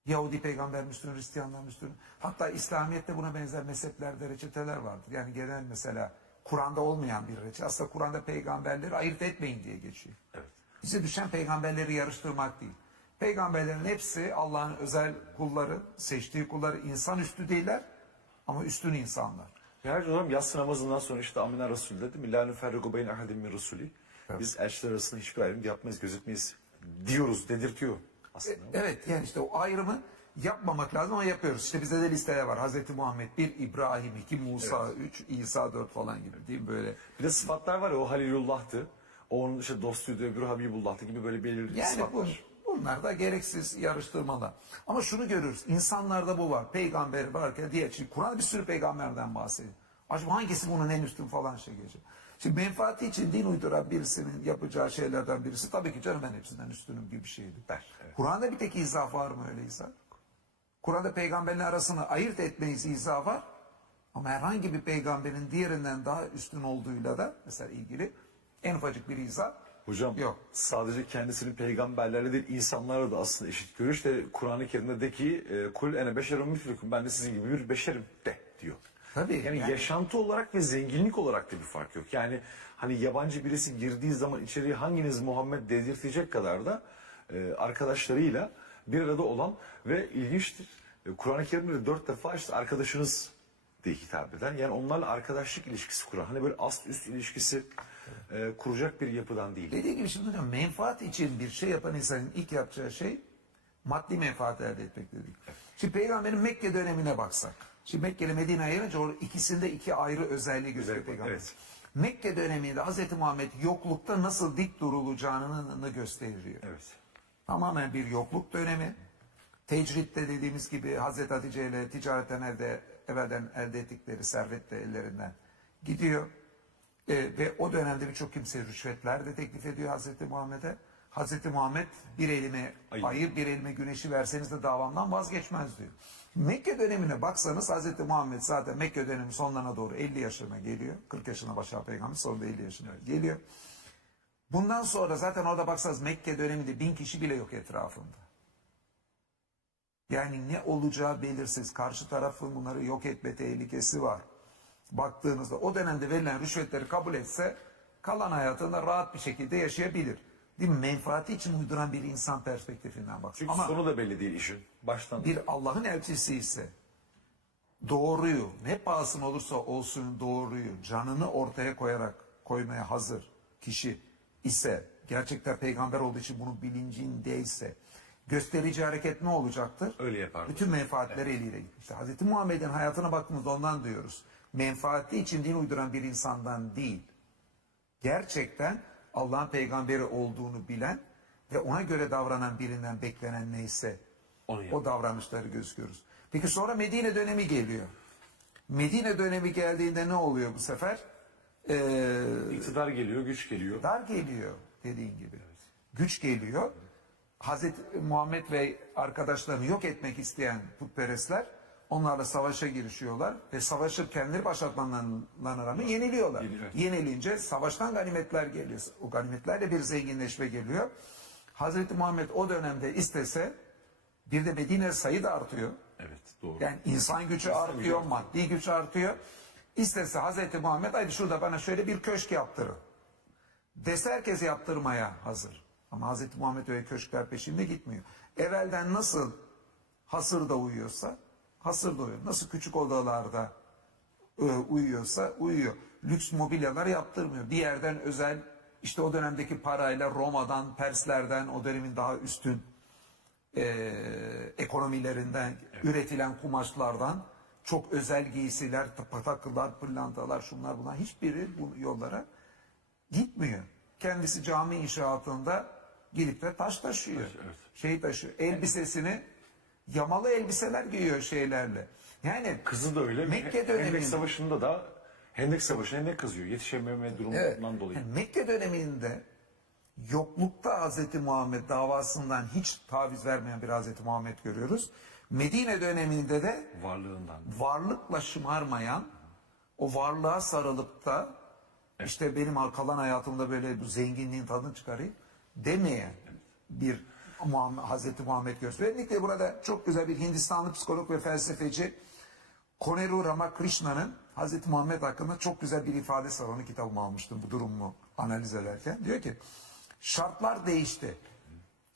Yahudi peygamber üstün, Hristiyanlar üstün. Hatta İslamiyet'te buna benzer mezheplerde reçeteler vardır. Yani genel mesela Kur'an'da olmayan bir reçete. Aslında Kur'an'da peygamberleri ayırt etmeyin diye geçiyor. Evet. Bize düşen peygamberleri yarıştırmak değil. Peygamberlerin hepsi Allah'ın özel kulları, seçtiği kulları, insan üstü değiller ama üstün insanlar. Her hocam yatsı namazından sonra işte Amine Resulü dedi mi? La nüferrigu beyne ahadim min Resulü. Biz elçiler arasında hiçbir ayrım yapmayız, gözetmeyiz diyoruz, dedirtiyor aslında. Evet yani işte o ayrımı yapmamak lazım ama yapıyoruz. İşte bizde de listeler var. Hazreti Muhammed 1, İbrahim 2, Musa 3, İsa 4 falan gibi değil mi böyle? Bir de sıfatlar var ya o Halilullah'tı. O onun işte dostuydu, öbürü Habibullah'tı gibi böyle belirli yani sıfatlar. Bunlar da gereksiz yarıştırmalar. Ama şunu görürüz. İnsanlarda bu var. Peygamber varken diğer. Şimdi Kur'an bir sürü peygamberden bahsediyor. Acaba hangisi bunun en üstün falan şey geçiyor. Şimdi menfaati için din uyduran birisinin yapacağı şeylerden birisi tabii ki canım ben hepsinden üstünüm gibi bir şeydi. Evet. Kur'an'da bir tek izah var mı öyle izah? Kur'an'da peygamberler arasında ayırt etmeyiz izah var. Ama herhangi bir peygamberin diğerinden daha üstün olduğuyla da mesela ilgili en ufacık bir izah hocam yok. Sadece kendisini peygamberlerle değil insanlarla da aslında eşit görüyor. İşte Kur'an-ı Kerim'de de ki kul ene beşerun mislukum ben de sizin gibi bir beşerim de diyor. Tabii. Yani yaşantı olarak ve zenginlik olarak da bir fark yok. Yani hani yabancı birisi girdiği zaman içeriye hanginiz Muhammed dedirtecek kadar da arkadaşlarıyla bir arada olan ve ilginçtir. Kur'an-ı Kerim'de de 4 defa işte arkadaşınız diye hitap eden. Yani onlarla arkadaşlık ilişkisi kuran. Hani böyle ast üst ilişkisi kuracak bir yapıdan değil. Dediğim gibi şimdi hocam menfaat için bir şey yapan insanın ilk yapacağı şey maddi menfaat elde etmek dedik. Şimdi peygamberin Mekke dönemine baksak. Şimdi Mekke ile Medine'ye gelince ikisinde iki ayrı özelliği gösteriyor peygamber. Evet. Mekke döneminde Hz. Muhammed yoklukta nasıl dik durulacağını gösteriyor. Evet. Tamamen bir yokluk dönemi. Tecritte dediğimiz gibi Hazreti Hatice ile ticaretten elde evvelden elde ettikleri servet de ellerinden gidiyor. Ve o dönemde birçok kimse rüşvetler de teklif ediyor Hazreti Muhammed'e. Hazreti Muhammed bir elime ayı, bir elime güneşi verseniz de davamdan vazgeçmez diyor. Mekke dönemine baksanız Hazreti Muhammed zaten Mekke dönemi sonlarına doğru 50 yaşına geliyor. 40 yaşına başlayan peygamber, sonunda 50 yaşına geliyor. Bundan sonra zaten orada baksanız Mekke döneminde 1000 kişi bile yok etrafında. Yani ne olacağı belirsiz. Karşı tarafın bunları yok etme tehlikesi var. Baktığınızda o dönemde verilen rüşvetleri kabul etse kalan hayatında rahat bir şekilde yaşayabilir. Değil mi? Menfaati için uyduran bir insan perspektifinden bak. Çünkü ama sonu da belli değil işin. Baştan. bir Allah'ın elçisi ise doğruyu, ne pahasına olursa olsun doğruyu, canını ortaya koymaya hazır kişi ise, gerçekten peygamber olduğu için bunun bilincindeyse, gösterici hareket ne olacaktır? Öyle yapardı. Bütün menfaatler eliyle gitmiştir. Hazreti Muhammed'in hayatına baktığımızda ondan diyoruz. Menfaati için din uyduran bir insandan değil. Gerçekten Allah'ın peygamberi olduğunu bilen ve ona göre davranan birinden beklenen neyse o davranışları gözüküyoruz. Peki sonra Medine dönemi geliyor. Medine dönemi geldiğinde ne oluyor bu sefer? İktidar geliyor, güç geliyor. İktidar geliyor dediğin gibi. Evet. Güç geliyor. Hazreti Muhammed ve arkadaşlarını yok etmek isteyen putperestler onlarla savaşa girişiyorlar ve savaşı kendileri başlatmalarına rağmen yeniliyorlar. Yenilince savaştan ganimetler geliyor. O ganimetlerle bir zenginleşme geliyor. Hazreti Muhammed o dönemde istese bir de Medine sayı da artıyor. Evet, doğru. Yani insan gücü artıyor, maddi güç artıyor. İstese Hazreti Muhammed haydi şurada bana şöyle bir köşk yaptırın dese herkes yaptırmaya hazır. Ama Hazreti Muhammed öyle köşkler peşinde gitmiyor. Evvelden nasıl hasırda uyuyorsa hasırda uyuyor. Nasıl küçük odalarda uyuyorsa uyuyor. Lüks mobilyalar yaptırmıyor. Bir yerden özel işte o dönemdeki parayla Roma'dan, Perslerden, o dönemin daha üstün ekonomilerinden üretilen kumaşlardan çok özel giysiler, takılar, pırlantalar, şunlar bunlar hiçbiri bu yollara gitmiyor. Kendisi cami inşaatında gidip de taş taşıyor. Evet. Şey taşıyor. Elbisesini yamalı elbiseler giyiyor şeylerle. Yani kızı da öyle. Mekke döneminde Hendek Savaşı'nda da Hendek Savaşı'na ne kızıyor? Yetişememe durumundan dolayı. Yani Mekke döneminde yoklukta Hazreti Muhammed davasından hiç taviz vermeyen bir Hazreti Muhammed görüyoruz. Medine döneminde de Varlığından. Varlıkla şımarmayan, o varlığa sarılıp da işte benim kalan hayatımda böyle bu zenginliğin tadını çıkarayım demeyen bir Hazreti Muhammed görüyoruz. Özellikle burada çok güzel bir Hindistanlı psikolog ve felsefeci Koneru Ramakrishna'nın Hazreti Muhammed hakkında çok güzel bir ifadesi var. Onun kitabımı almıştım bu durumu analiz ederken. Diyor ki şartlar değişti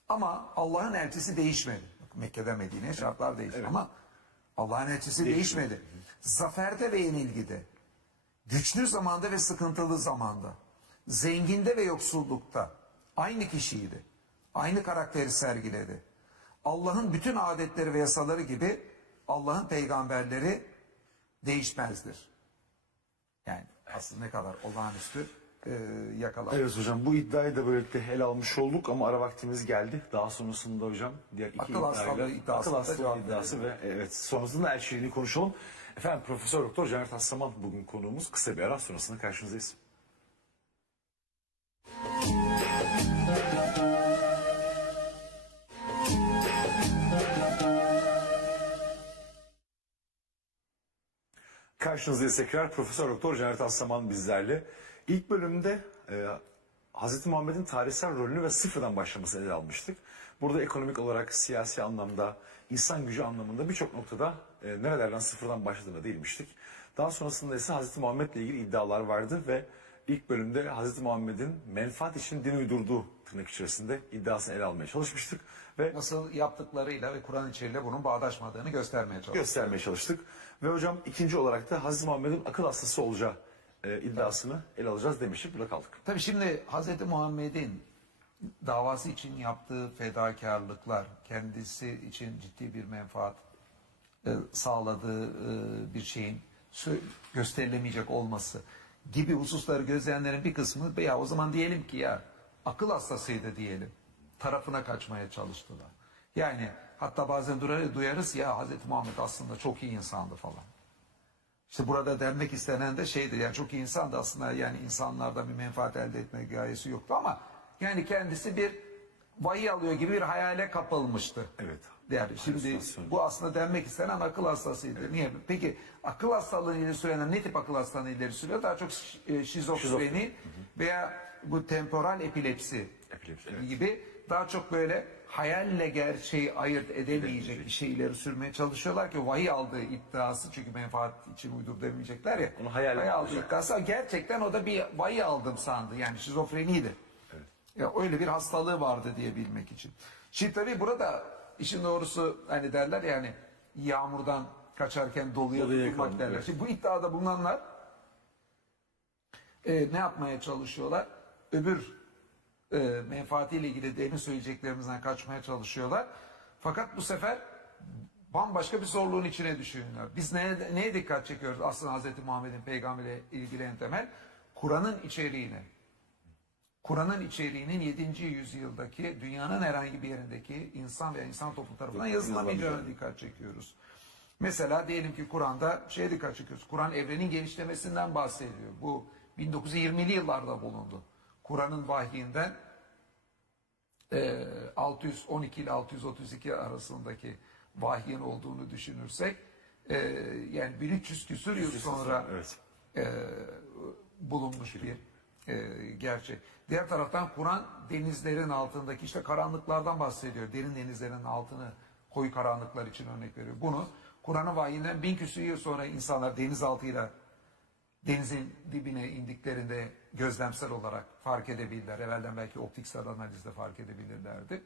ama Allah'ın elçisi değişmedi. Mekke'de Medine'ye şartlar değişti ama Allah'ın elçisi değişmedi. Zaferde ve yenilgide, güçlü zamanda ve sıkıntılı zamanda, zenginde ve yoksullukta aynı kişiydi. Aynı karakteri sergiledi. Allah'ın bütün adetleri ve yasaları gibi Allah'ın peygamberleri değişmezdir. Yani aslında ne kadar olağanüstü yakalamak. Evet hocam, bu iddiayı da böylelikle ele almış olduk ama ara vaktimiz geldi. Daha sonrasında hocam diğer iki akıl hastalığı iddiası ve evet sonrasında elçiliğini konuşalım. Efendim Profesör Doktor Caner Taslaman bugün konuğumuz. Kısa bir ara sonrasında karşınızdayız. Karşınızdayız tekrar. Profesör Doktor Caner Taslaman bizlerle. İlk bölümde Hz. Muhammed'in tarihsel rolünü ve sıfırdan başlamasını ele almıştık. Burada ekonomik olarak, siyasi anlamda, insan gücü anlamında birçok noktada nerelerden sıfırdan başladığına değinmiştik. Daha sonrasında ise Hz. Muhammed'le ilgili iddialar vardı ve ilk bölümde Hz. Muhammed'in menfaat için din uydurduğu tırnak içerisinde iddiasını ele almaya çalışmıştık. Ve nasıl yaptıklarıyla ve Kur'an içeriğiyle bunun bağdaşmadığını göstermeye çalıştık. Ve hocam ikinci olarak da Hz. Muhammed'in akıl hastası olacağı iddiasını ele alacağız demiştik. Burada kaldık. Tabii şimdi Hz. Muhammed'in davası için yaptığı fedakarlıklar, kendisi için ciddi bir menfaat sağladığı bir şeyin gösterilemeyecek olması gibi hususları gözleyenlerin bir kısmı ya o zaman diyelim ki ya akıl hastasıydı diyelim tarafına kaçmaya çalıştılar. Yani hatta bazen duyarız ya Hz. Muhammed aslında çok iyi insandı falan. İşte burada denmek istenen de şeydir, yani çok iyi insan da aslında, yani insanlardan bir menfaat elde etme gayesi yoktu ama yani kendisi bir vahiy alıyor gibi bir hayale kapılmıştı. Evet. Yani şimdi bu aslında denmek istenen akıl hastasıydı. Evet. Niye? Peki akıl hastalığı ileri süren ne tip akıl hastalığı ileri sürüyor? Daha çok şizofreni veya bu temporal epilepsi evet. gibi daha çok böyle hayalle gerçeği ayırt edemeyecek bir şey ileri sürmeye çalışıyorlar ki vahiy aldığı iddiası, çünkü menfaat için uydur demeyecekler ya. Onu vahiy aldığı iddiası gerçekten o da bir vahiy aldım sandı. Yani şizofreniydi. Evet. Ya öyle bir hastalığı vardı diye bilmek için. Şimdi tabii burada işin doğrusu hani derler yani yağmurdan kaçarken doluya tutulmak derler. Evet. Şimdi bu iddiada bulunanlar ne yapmaya çalışıyorlar? Öbür menfaatiyle ilgili demin söyleyeceklerimizden kaçmaya çalışıyorlar. Fakat bu sefer bambaşka bir zorluğun içine düşüyorlar. Biz neye dikkat çekiyoruz aslında Hz. Muhammed'in peygamberiyle ilgili en temel? Kur'an'ın içeriğine. Kur'an'ın içeriğinin 7. yüzyıldaki dünyanın herhangi bir yerindeki insan veya insan topluluğu tarafından yazılamayacağına dikkat çekiyoruz. Mesela diyelim ki Kur'an'da dikkat çekiyoruz. Kur'an evrenin genişlemesinden bahsediyor. Bu 1920'li yıllarda bulundu. Kur'an'ın vahyinden 612 ile 632 arasındaki vahyin olduğunu düşünürsek yani 1300 küsur yıl sonra evet. Bulunmuş bir gerçek. Diğer taraftan Kur'an denizlerin altındaki işte karanlıklardan bahsediyor. Derin denizlerin altını koyu karanlıklar için örnek veriyor. Bunu Kur'an'ın vahyinden 1000 küsur yıl sonra insanlar denizaltıyla denizin dibine indiklerinde gözlemsel olarak fark edebilirler. Evvelden belki optiksel analizde fark edebilirlerdi.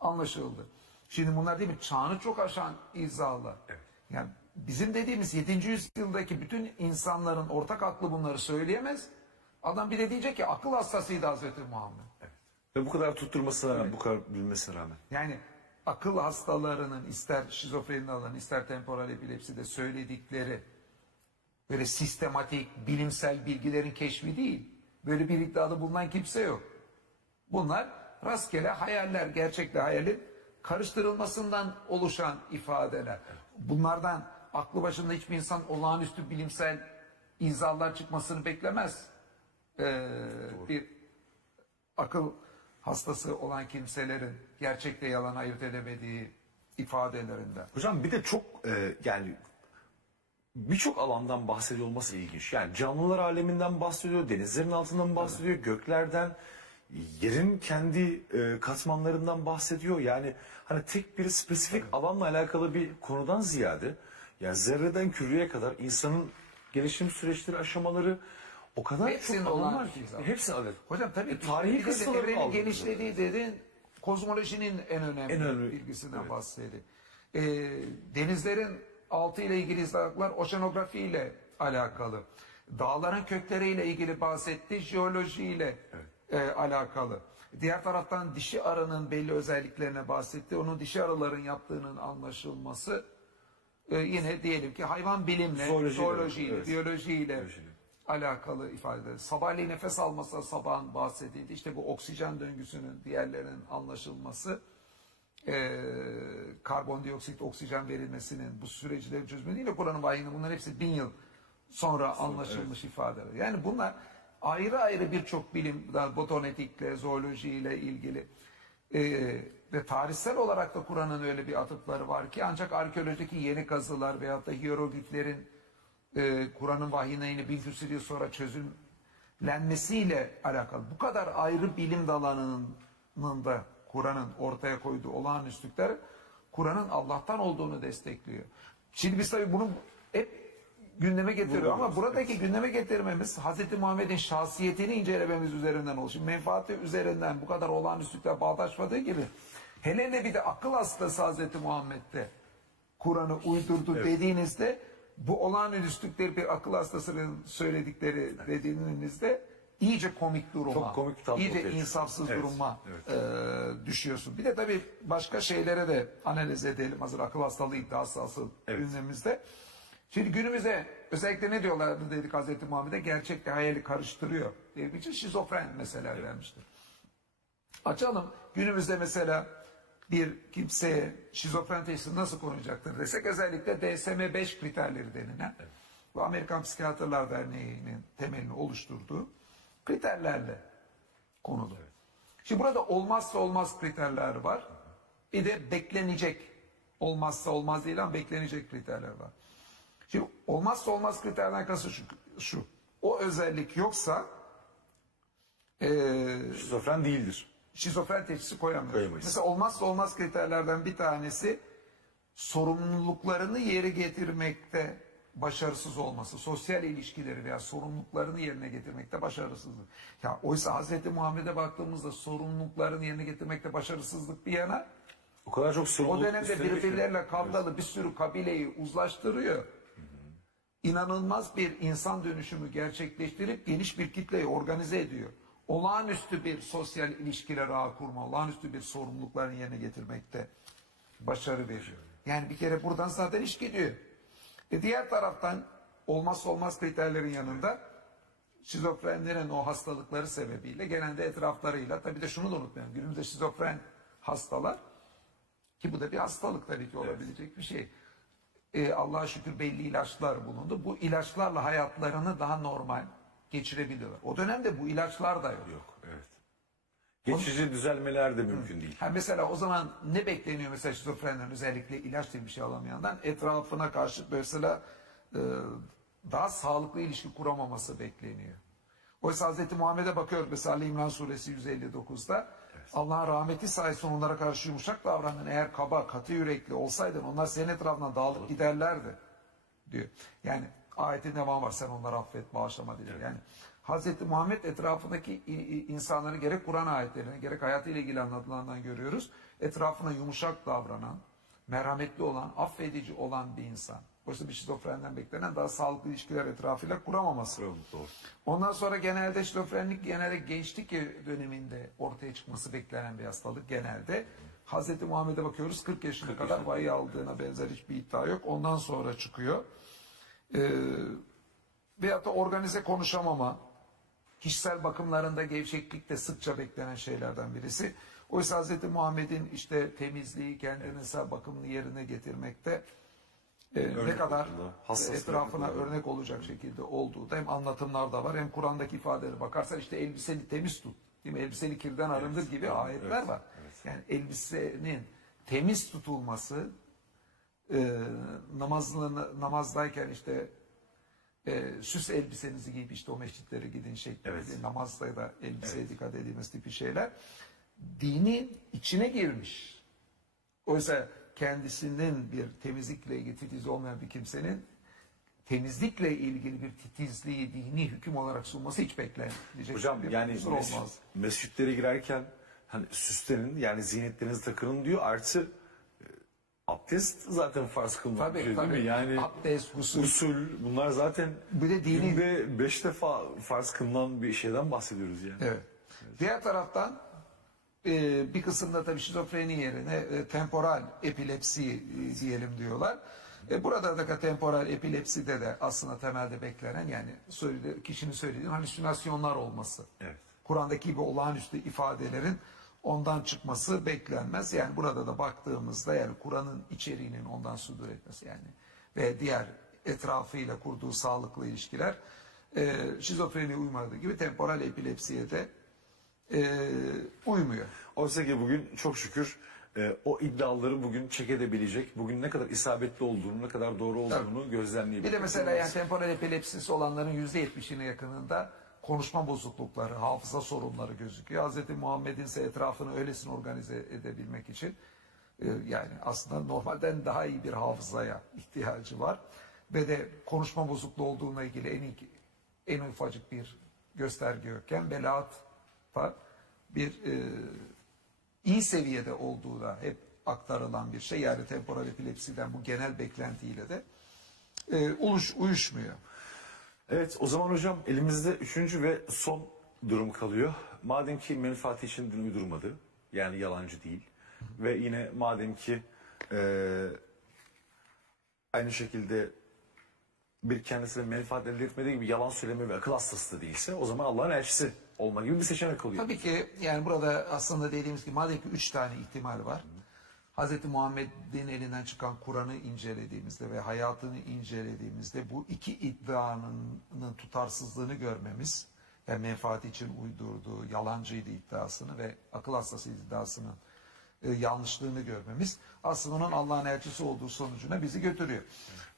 Anlaşıldı. Şimdi bunlar değil mi? Çağını çok aşan izahlar. Evet. Yani bizim dediğimiz 7. yüzyıldaki bütün insanların ortak aklı bunları söyleyemez. Adam bir de diyecek ki akıl hastasıydı Hazreti Muhammed. Evet. Ve bu kadar tutturmasına rağmen, bu kadar bilmesine rağmen. Yani akıl hastalarının ister şizofreni alanı ister temporal epilepside söyledikleri böyle sistematik, bilimsel bilgilerin keşfi değil. Böyle bir iddiada bulunan kimse yok. Bunlar rastgele hayaller, gerçekle hayalin karıştırılmasından oluşan ifadeler. Bunlardan aklı başında hiçbir insan olağanüstü bilimsel izahlar çıkmasını beklemez. Bir akıl hastası olan kimselerin gerçekle yalan ayırt edemediği ifadelerinden. Hocam bir de çok yani birçok alandan bahsediyor olması ilginç. Yani canlılar aleminden bahsediyor, denizlerin altından bahsediyor, evet. Göklerden, yerin kendi katmanlarından bahsediyor. Yani hani tek bir spesifik evet. Alanla alakalı bir konudan ziyade yani zerreden küreye kadar insanın gelişim süreçleri, aşamaları o kadar hepsinin çok alan var ki. Hepsinin evet. Hocam tabii tarihi kıssaları evrenin genişlediği dedin, kozmolojinin en önemli bilgisinden evet. Bahsedi. Denizlerin altı ile ilgili izahlar oşanografi ile alakalı. Dağların kökleriyle ilgili bahsetti, jeolojiyle evet. Alakalı. Diğer taraftan dişi arının belli özelliklerine bahsetti. Onun dişi arıların yaptığının anlaşılması yine diyelim ki hayvan bilimle, zoolojiyle, evet. Biyolojiyle alakalı ifadeler. Sabahleyin nefes almasa sabahın bahsedildi. İşte bu oksijen döngüsünün diğerlerinin anlaşılması, karbondioksit, oksijen verilmesinin bu süreçleri çözümü değil de Kur'an'ın vahyinin bunların hepsi 1000 yıl sonra anlaşılmış evet. ifadeler. Yani bunlar ayrı ayrı birçok bilim, botanikle, zoolojiyle ilgili ve tarihsel olarak da Kur'an'ın öyle bir atıfları var ki ancak arkeolojideki yeni kazılar veyahut da hierogliflerin Kur'an'ın vahyine yine 1000 küsur yıl sonra çözümlenmesiyle alakalı. Bu kadar ayrı bilim dallarının da Kur'an'ın ortaya koyduğu olağanüstülükler Kur'an'ın Allah'tan olduğunu destekliyor. Şimdi biz tabii bunu hep gündeme getiriyor ama buradaki gündeme getirmemiz Hz. Muhammed'in şahsiyetini incelememiz üzerinden oluşuyor. Menfaati üzerinden bu kadar olağanüstülükler bağdaşmadığı gibi hele bir de akıl hastası Hz. Muhammed'de Kur'an'ı uydurdu evet. Dediğinizde bu olağanüstülükleri bir akıl hastasının söyledikleri dediğinizde iyice komik duruma, iyice insafsız evet. Duruma evet. Düşüyorsun. Bir de tabii başka şeylere de analiz edelim. Hazır akıl hastalığı iddiası asıl evet. Gündemimizde. Şimdi günümüzde özellikle ne diyorlardı dedik Hazreti Muhammed'e? Gerçekle hayali karıştırıyor. Diye bir şizofren mesela evet. Vermiştir. Açalım. Günümüzde mesela bir kimseye şizofren teşhisi nasıl konacaktır desek özellikle DSM-5 kriterleri denilen evet. Bu Amerikan Psikiyatrlar Derneği'nin temelini oluşturduğu kriterlerle konulu. Şimdi burada olmazsa olmaz kriterler var. Bir de beklenecek, olmazsa olmaz değil ama beklenecek kriterler var. Şimdi olmazsa olmaz kriterden kastı şu. O özellik yoksa Şizofren değildir. şizofren teşhisi koyamıyoruz. Koyamayız. Mesela olmazsa olmaz kriterlerden bir tanesi sorumluluklarını yere getirmekte başarısız olması, sosyal ilişkileri veya sorumluluklarını yerine getirmekte başarısızlık. Ya oysa Hazreti Muhammed'e baktığımızda sorumluluklarını yerine getirmekte başarısızlık bir yana, O kadar çok o sorumluluk dönemde üstlenmiş ki. birbirleriyle kavgalı bir sürü kabileyi uzlaştırıyor. İnanılmaz bir insan dönüşümü gerçekleştirip geniş bir kitleyi organize ediyor. Olağanüstü bir sosyal ilişkiler ağı kurma, olağanüstü bir sorumluluklarını yerine getirmekte başarı veriyor. Yani bir kere buradan zaten iş gidiyor. Diğer taraftan olmazsa olmaz kriterlerin yanında şizofrenlerin o hastalıkları sebebiyle genelde etraflarıyla, tabii de şunu da unutmayalım, günümüzde şizofren hastalar, ki bu da bir hastalık tabii ki olabilecek bir şey. Allah'a şükür belli ilaçlar bulundu. Bu ilaçlarla hayatlarını daha normal geçirebiliyorlar. O dönemde bu ilaçlar da yok. Yok, evet. Geçici düzelmeler de mümkün değil. Ha mesela o zaman ne bekleniyor mesela şizofrenlerin, özellikle ilaç diye bir şey alamayandan? Etrafına karşı mesela daha sağlıklı ilişki kuramaması bekleniyor. Oysa Hazreti Muhammed'e bakıyoruz mesela Ali İmran suresi 159'da. Evet. Allah'ın rahmeti sayesinde onlara karşı yumuşak davrandın. Eğer kaba, katı yürekli olsaydın onlar senin etrafından dağılıp giderlerdi diyor. Yani ayetin devamı var, sen onları affet, bağışlama diyor. Evet. Yani Hazreti Muhammed etrafındaki insanları gerek Kur'an ayetlerini gerek hayatıyla ilgili anlatılandan görüyoruz. Etrafına yumuşak davranan, merhametli olan, affedici olan bir insan. Oysa bir şizofrenden beklenen daha sağlıklı ilişkiler etrafıyla kuramaması. Doğru. Ondan sonra genelde şizofrenlik genelde gençlik döneminde ortaya çıkması beklenen bir hastalık genelde. Hazreti Muhammed'e bakıyoruz 40 yaşına kadar vahiy aldığına benzer hiçbir iddia yok. Ondan sonra çıkıyor. Veyahut da organize konuşamama, kişisel bakımlarında gevşeklik de sıkça beklenen şeylerden birisi. Oysa Hz. Muhammed'in işte temizliği, kendine bakımını yerine getirmekte ne kadar etrafına örnek olacak şekilde olduğu da hem anlatımlarda var hem Kur'an'daki ifadelere bakarsan işte elbiseni temiz tut, değil mi? Elbiseni kirden arındır gibi ayetler var. Evet. Yani elbisenin temiz tutulması, namazdayken işte süs elbisenizi giyip işte o mescitlere gidin şeklinde, namazda da elbiseye dikkat edilmesi tipi şeyler dinin içine girmiş. Oysa kendisinin bir temizlikle ilgili titiz olmayan bir kimsenin temizlikle ilgili bir titizliği dini hüküm olarak sunması hiç beklenmeyecek. Hocam yani mescitlere girerken hani süslenin, yani ziynetlerinizi takının diyor, artı abdest zaten farz kılmak değil mi? Yani abdest, usul bunlar zaten bir de dini... günde 5 defa farz kılınan bir şeyden bahsediyoruz yani. Evet. Diğer taraftan bir kısımda tabii şizofreni yerine temporal epilepsi diyelim diyorlar. Burada da temporal epilepside de aslında temelde beklenen, yani kişinin söylediği halüsinasyonlar olması. Evet. Kur'an'daki gibi olağanüstü ifadelerin ondan çıkması beklenmez. Yani burada da baktığımızda yani Kur'an'ın içeriğinin ondan sudur etmesi yani ve diğer etrafıyla kurduğu sağlıklı ilişkiler şizofreniye uymadığı gibi temporal epilepsiye de uymuyor. Oysa ki bugün çok şükür o iddiaları bugün check edebilecek, bugün ne kadar isabetli olduğunu, ne kadar doğru olduğunu gözlemleyebiliriz. Bir de mesela yani temporal epilepsisi olanların %70'ine yakınında konuşma bozuklukları, hafıza sorunları gözüküyor. Hz. Muhammed'in ise etrafını öylesine organize edebilmek için yani aslında normalden daha iyi bir hafızaya ihtiyacı var. Ve de konuşma bozukluğu olduğuna ilgili en ufacık bir gösterge yokken belaat var. Bir iyi seviyede olduğu da hep aktarılan bir şey. Yani temporal epilepsiden bu genel beklentiyle de uyuşmuyor. Evet, o zaman hocam elimizde üçüncü ve son durum kalıyor. Madem ki menfaati için din uydurmadı, yani yalancı değil ve yine madem ki aynı şekilde bir kendisine menfaat elde etmediği gibi yalan söyleme ve akıl hastası da değilse, o zaman Allah'ın elçisi olma gibi bir seçenek oluyor. Tabii ki yani burada aslında dediğimiz gibi madem ki 3 tane ihtimal var. Hz. Muhammed'in elinden çıkan Kur'an'ı incelediğimizde ve hayatını incelediğimizde bu iki iddianın tutarsızlığını görmemiz, yani menfaati için uydurduğu yalancıydı iddiasını ve akıl hastası iddiasının yanlışlığını görmemiz aslında onun Allah'ın elçisi olduğu sonucuna bizi götürüyor.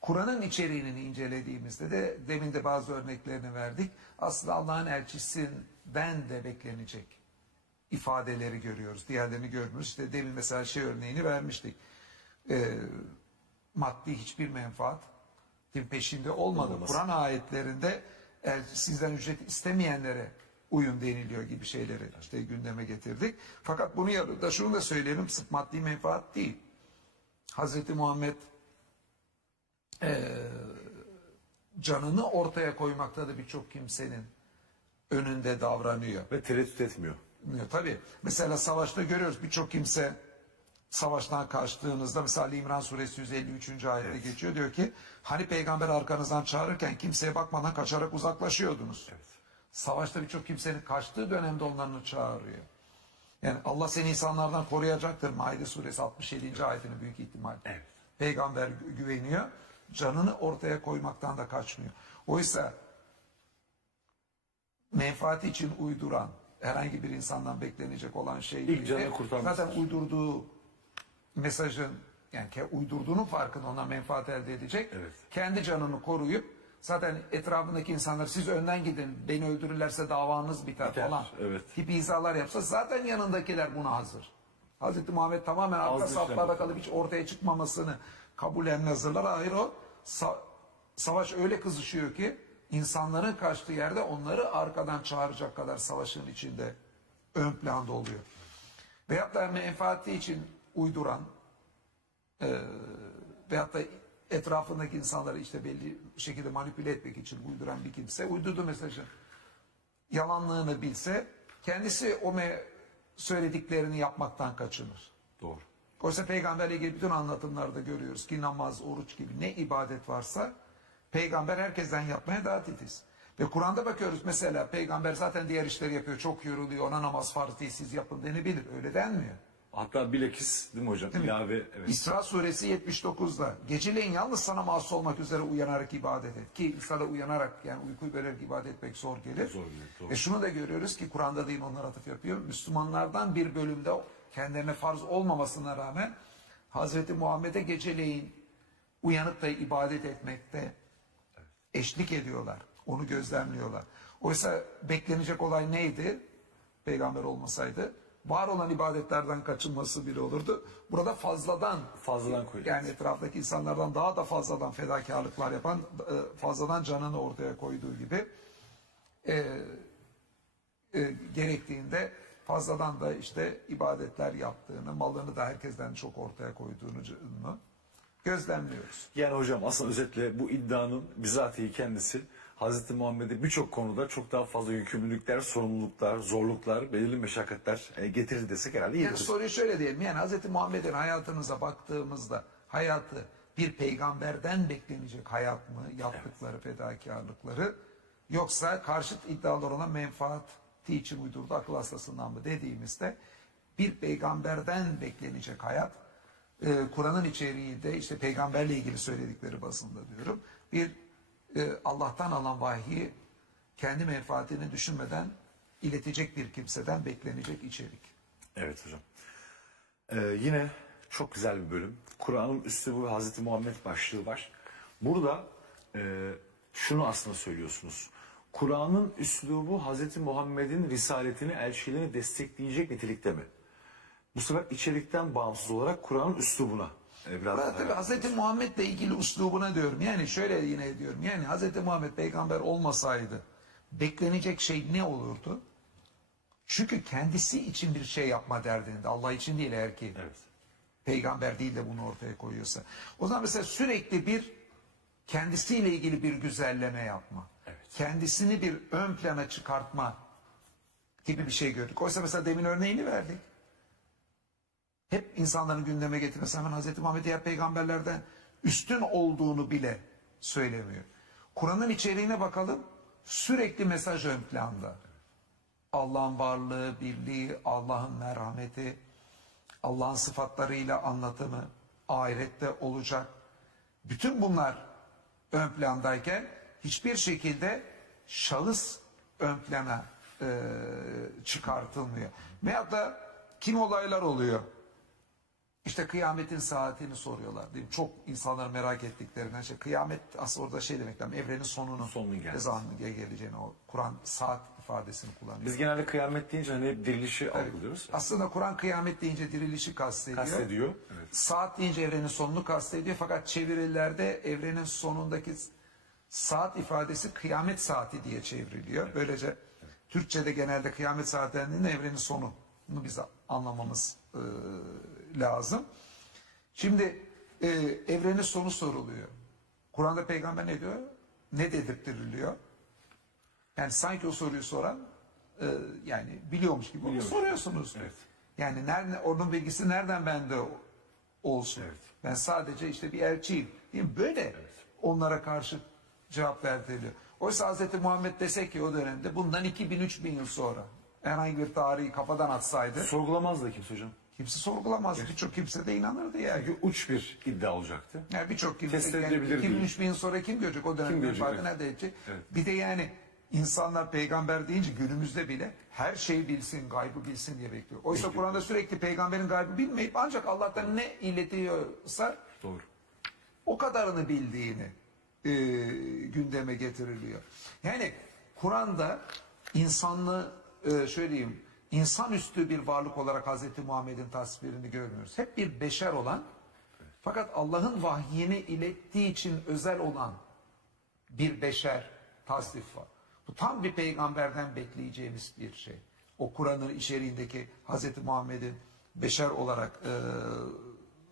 Kur'an'ın içeriğini incelediğimizde de demin de bazı örneklerini verdik. Aslında Allah'ın elçisinden de beklenecek ifadeleri görüyoruz. Diğerlerini görmüyoruz. İşte demin mesela örneğini vermiştik. Maddi hiçbir menfaatin peşinde olmadı. Kur'an ayetlerinde sizden ücret istemeyenlere uyun deniliyor gibi şeyleri işte gündeme getirdik. Fakat bunu yanında şunu da söyleyelim, sırf maddi menfaat değil. Hazreti Muhammed canını ortaya koymakta da birçok kimsenin önünde davranıyor. Ve tereddüt etmiyor. Tabii. Mesela savaşta görüyoruz birçok kimse savaştan kaçtığınızda mesela Ali İmran suresi 153. ayette geçiyor. Diyor ki hani peygamber arkanızdan çağırırken kimseye bakmadan kaçarak uzaklaşıyordunuz. Evet. Savaşta birçok kimsenin kaçtığı dönemde onlarını çağırıyor. Yani Allah seni insanlardan koruyacaktır. Maide suresi 67. ayetine büyük ihtimal. Evet. Peygamber güveniyor. Canını ortaya koymaktan da kaçmıyor. Oysa menfaati için uyduran herhangi bir insandan beklenecek olan şey İlk canını kurtarmak. Zaten uydurduğu mesajın yani uydurduğunun farkında ondan menfaat elde edecek. Evet. Kendi canını koruyup zaten etrafındaki insanlar siz önden gidin beni öldürürlerse davanız biter falan tipi izalar yapsa zaten yanındakiler buna hazır. Hazreti Muhammed tamamen arka saflarda kalıp hiç ortaya çıkmamasını kabullen hazırlar. Hayır o savaş öyle kızışıyor ki insanların kaçtığı yerde onları arkadan çağıracak kadar savaşın içinde ön planda oluyor. Veyahut da menfaati için uyduran veyahut da etrafındaki insanları işte belli şekilde manipüle etmek için uyduran bir kimse uydurduğu mesajın yalanlığını bilse kendisi o söylediklerini yapmaktan kaçınır. Doğru. Oysa peygamberle ilgili bütün anlatımlarda görüyoruz ki namaz, oruç gibi ne ibadet varsa peygamber herkesten yapmaya daha titiz. Ve Kur'an'da bakıyoruz mesela peygamber zaten diğer işleri yapıyor, çok yoruluyor, ona namaz farz değil siz yapın denebilir. Öyle denmiyor. Hatta bilakis değil mi hocam? Değil mi? İlave, evet. İsra suresi 79'da geceleyin yalnız sana mahsus olmak üzere uyanarak ibadet et. Ki insana uyanarak yani uykuyu bölerek ibadet etmek zor gelir. Zor gelir. Şunu da görüyoruz ki Kur'an'da değil onlara atıf yapıyor. Müslümanlardan bir bölümde kendilerine farz olmamasına rağmen Hazreti Muhammed'e geceleyin uyanıp da ibadet etmekte eşlik ediyorlar. Onu gözlemliyorlar. Oysa beklenecek olay neydi? Peygamber olmasaydı var olan ibadetlerden kaçınması bile olurdu. Burada fazladan koyuyor. Yani etraftaki insanlardan daha da fazladan fedakarlıklar yapan, fazladan canını ortaya koyduğu gibi gerektiğinde fazladan da işte ibadetler yaptığını, malını da herkesten çok ortaya koyduğunu gözlemliyoruz. Yani hocam aslında özetle bu iddianın bizatihi kendisi Hz. Muhammed'e birçok konuda çok daha fazla yükümlülükler, sorumluluklar, zorluklar, belirli meşakkatler getirir desek herhalde iyidir. Yani soruyu şöyle diyelim. Yani Hz. Muhammed'in hayatınıza baktığımızda hayatı bir peygamberden beklenecek hayat mı? Yaptıkları fedakarlıkları yoksa karşıt iddialar olan menfaati için uydurdu akıl hastasından mı dediğimizde bir peygamberden beklenecek hayat Kur'an'ın içeriği de işte peygamberle ilgili söyledikleri basında diyorum. Bir Allah'tan alan vahyi kendi menfaatini düşünmeden iletecek bir kimseden beklenecek içerik. Evet hocam. Yine çok güzel bir bölüm. Kur'an'ın üslubu Hz. Muhammed başlığı var. Burada şunu aslında söylüyorsunuz. Kur'an'ın üslubu Hz. Muhammed'in risaletini, elçiliğini destekleyecek nitelikte mi? Bu sefer içerikten bağımsız olarak Kur'an'ın üslubuna. Tabii Hz. Muhammed'le ilgili üslubuna diyorum. Yani şöyle yine diyorum. Yani Hz. Muhammed peygamber olmasaydı beklenecek şey ne olurdu? Çünkü kendisi için bir şey yapma derdinde. Allah için değil eğer ki peygamber değil de bunu ortaya koyuyorsa. O zaman mesela sürekli bir kendisiyle ilgili bir güzelleme yapma. Kendisini bir ön plana çıkartma gibi bir şey gördük. Oysa mesela demin örneğini verdik. Hep insanların gündeme getirmesi hemen Hz. Muhammed'e ya peygamberlerden üstün olduğunu bile söylemiyor. Kur'an'ın içeriğine bakalım. Sürekli mesaj ön planda. Allah'ın varlığı, birliği, Allah'ın merhameti, Allah'ın sıfatlarıyla anlatımı ahirette olacak. Bütün bunlar ön plandayken hiçbir şekilde şahıs ön plana çıkartılmıyor. Veyahut da kim olaylar oluyor? İşte kıyametin saatini soruyorlar. Değil mi? Çok insanlar merak ettiklerinden şey. Kıyamet aslında orada şey demek lazım. Evrenin sonunun ne zaman geleceğini, o Kur'an saat ifadesini kullanıyor. Biz genelde kıyamet deyince hani hep dirilişi algılıyoruz. Aslında Kur'an kıyamet deyince dirilişi kastediyor. Evet. Saat deyince evrenin sonunu kastediyor. Fakat çevirilerde evrenin sonundaki saat ifadesi kıyamet saati diye çevriliyor. Böylece Türkçe'de genelde kıyamet saati dendiğinde evrenin sonunu biz anlamamız lazım. Şimdi evrenin sonu soruluyor. Kur'an'da peygamber ne diyor? Ne dedirttiriliyor? Yani sanki o soruyu soran yani biliyormuş gibi onu soruyorsunuz. Evet. Yani onun bilgisi nereden bende olsun? Evet. Ben sadece işte bir elçiyim. Değil mi? Böyle onlara karşı cevap verdiriliyor. Oysa Hz. Muhammed desek ki o dönemde bundan 2000-3000 yıl sonra herhangi bir tarihi kafadan atsaydı Sorgulamaz da kimse hocam. kimse sorgulamazdı. Birçok kimse de inanırdı yani. Çünkü uç bir iddia olacaktı. Yani birçok kimse Test yani edilebilir 2000-3000 yıl sonra kim görecek o dönemde görecek, farkı evet. nerede edecek? Evet. Bir de yani insanlar peygamber deyince günümüzde bile her şeyi bilsin, gaybı bilsin diye bekliyor. Oysa Kur'an'da sürekli peygamberin gaybı bilmeyip ancak Allah'tan ne iletiyorsa Doğru. o kadarını bildiğini gündeme getiriliyor. Yani Kur'an'da insanlığı söyleyeyim, insanüstü bir varlık olarak Hazreti Muhammed'in tasvirini görmüyoruz. Hep bir beşer olan fakat Allah'ın vahyini ilettiği için özel olan bir beşer tasnif var. Bu tam bir peygamberden bekleyeceğimiz bir şey. O Kur'an'ın içeriğindeki Hazreti Muhammed'in beşer olarak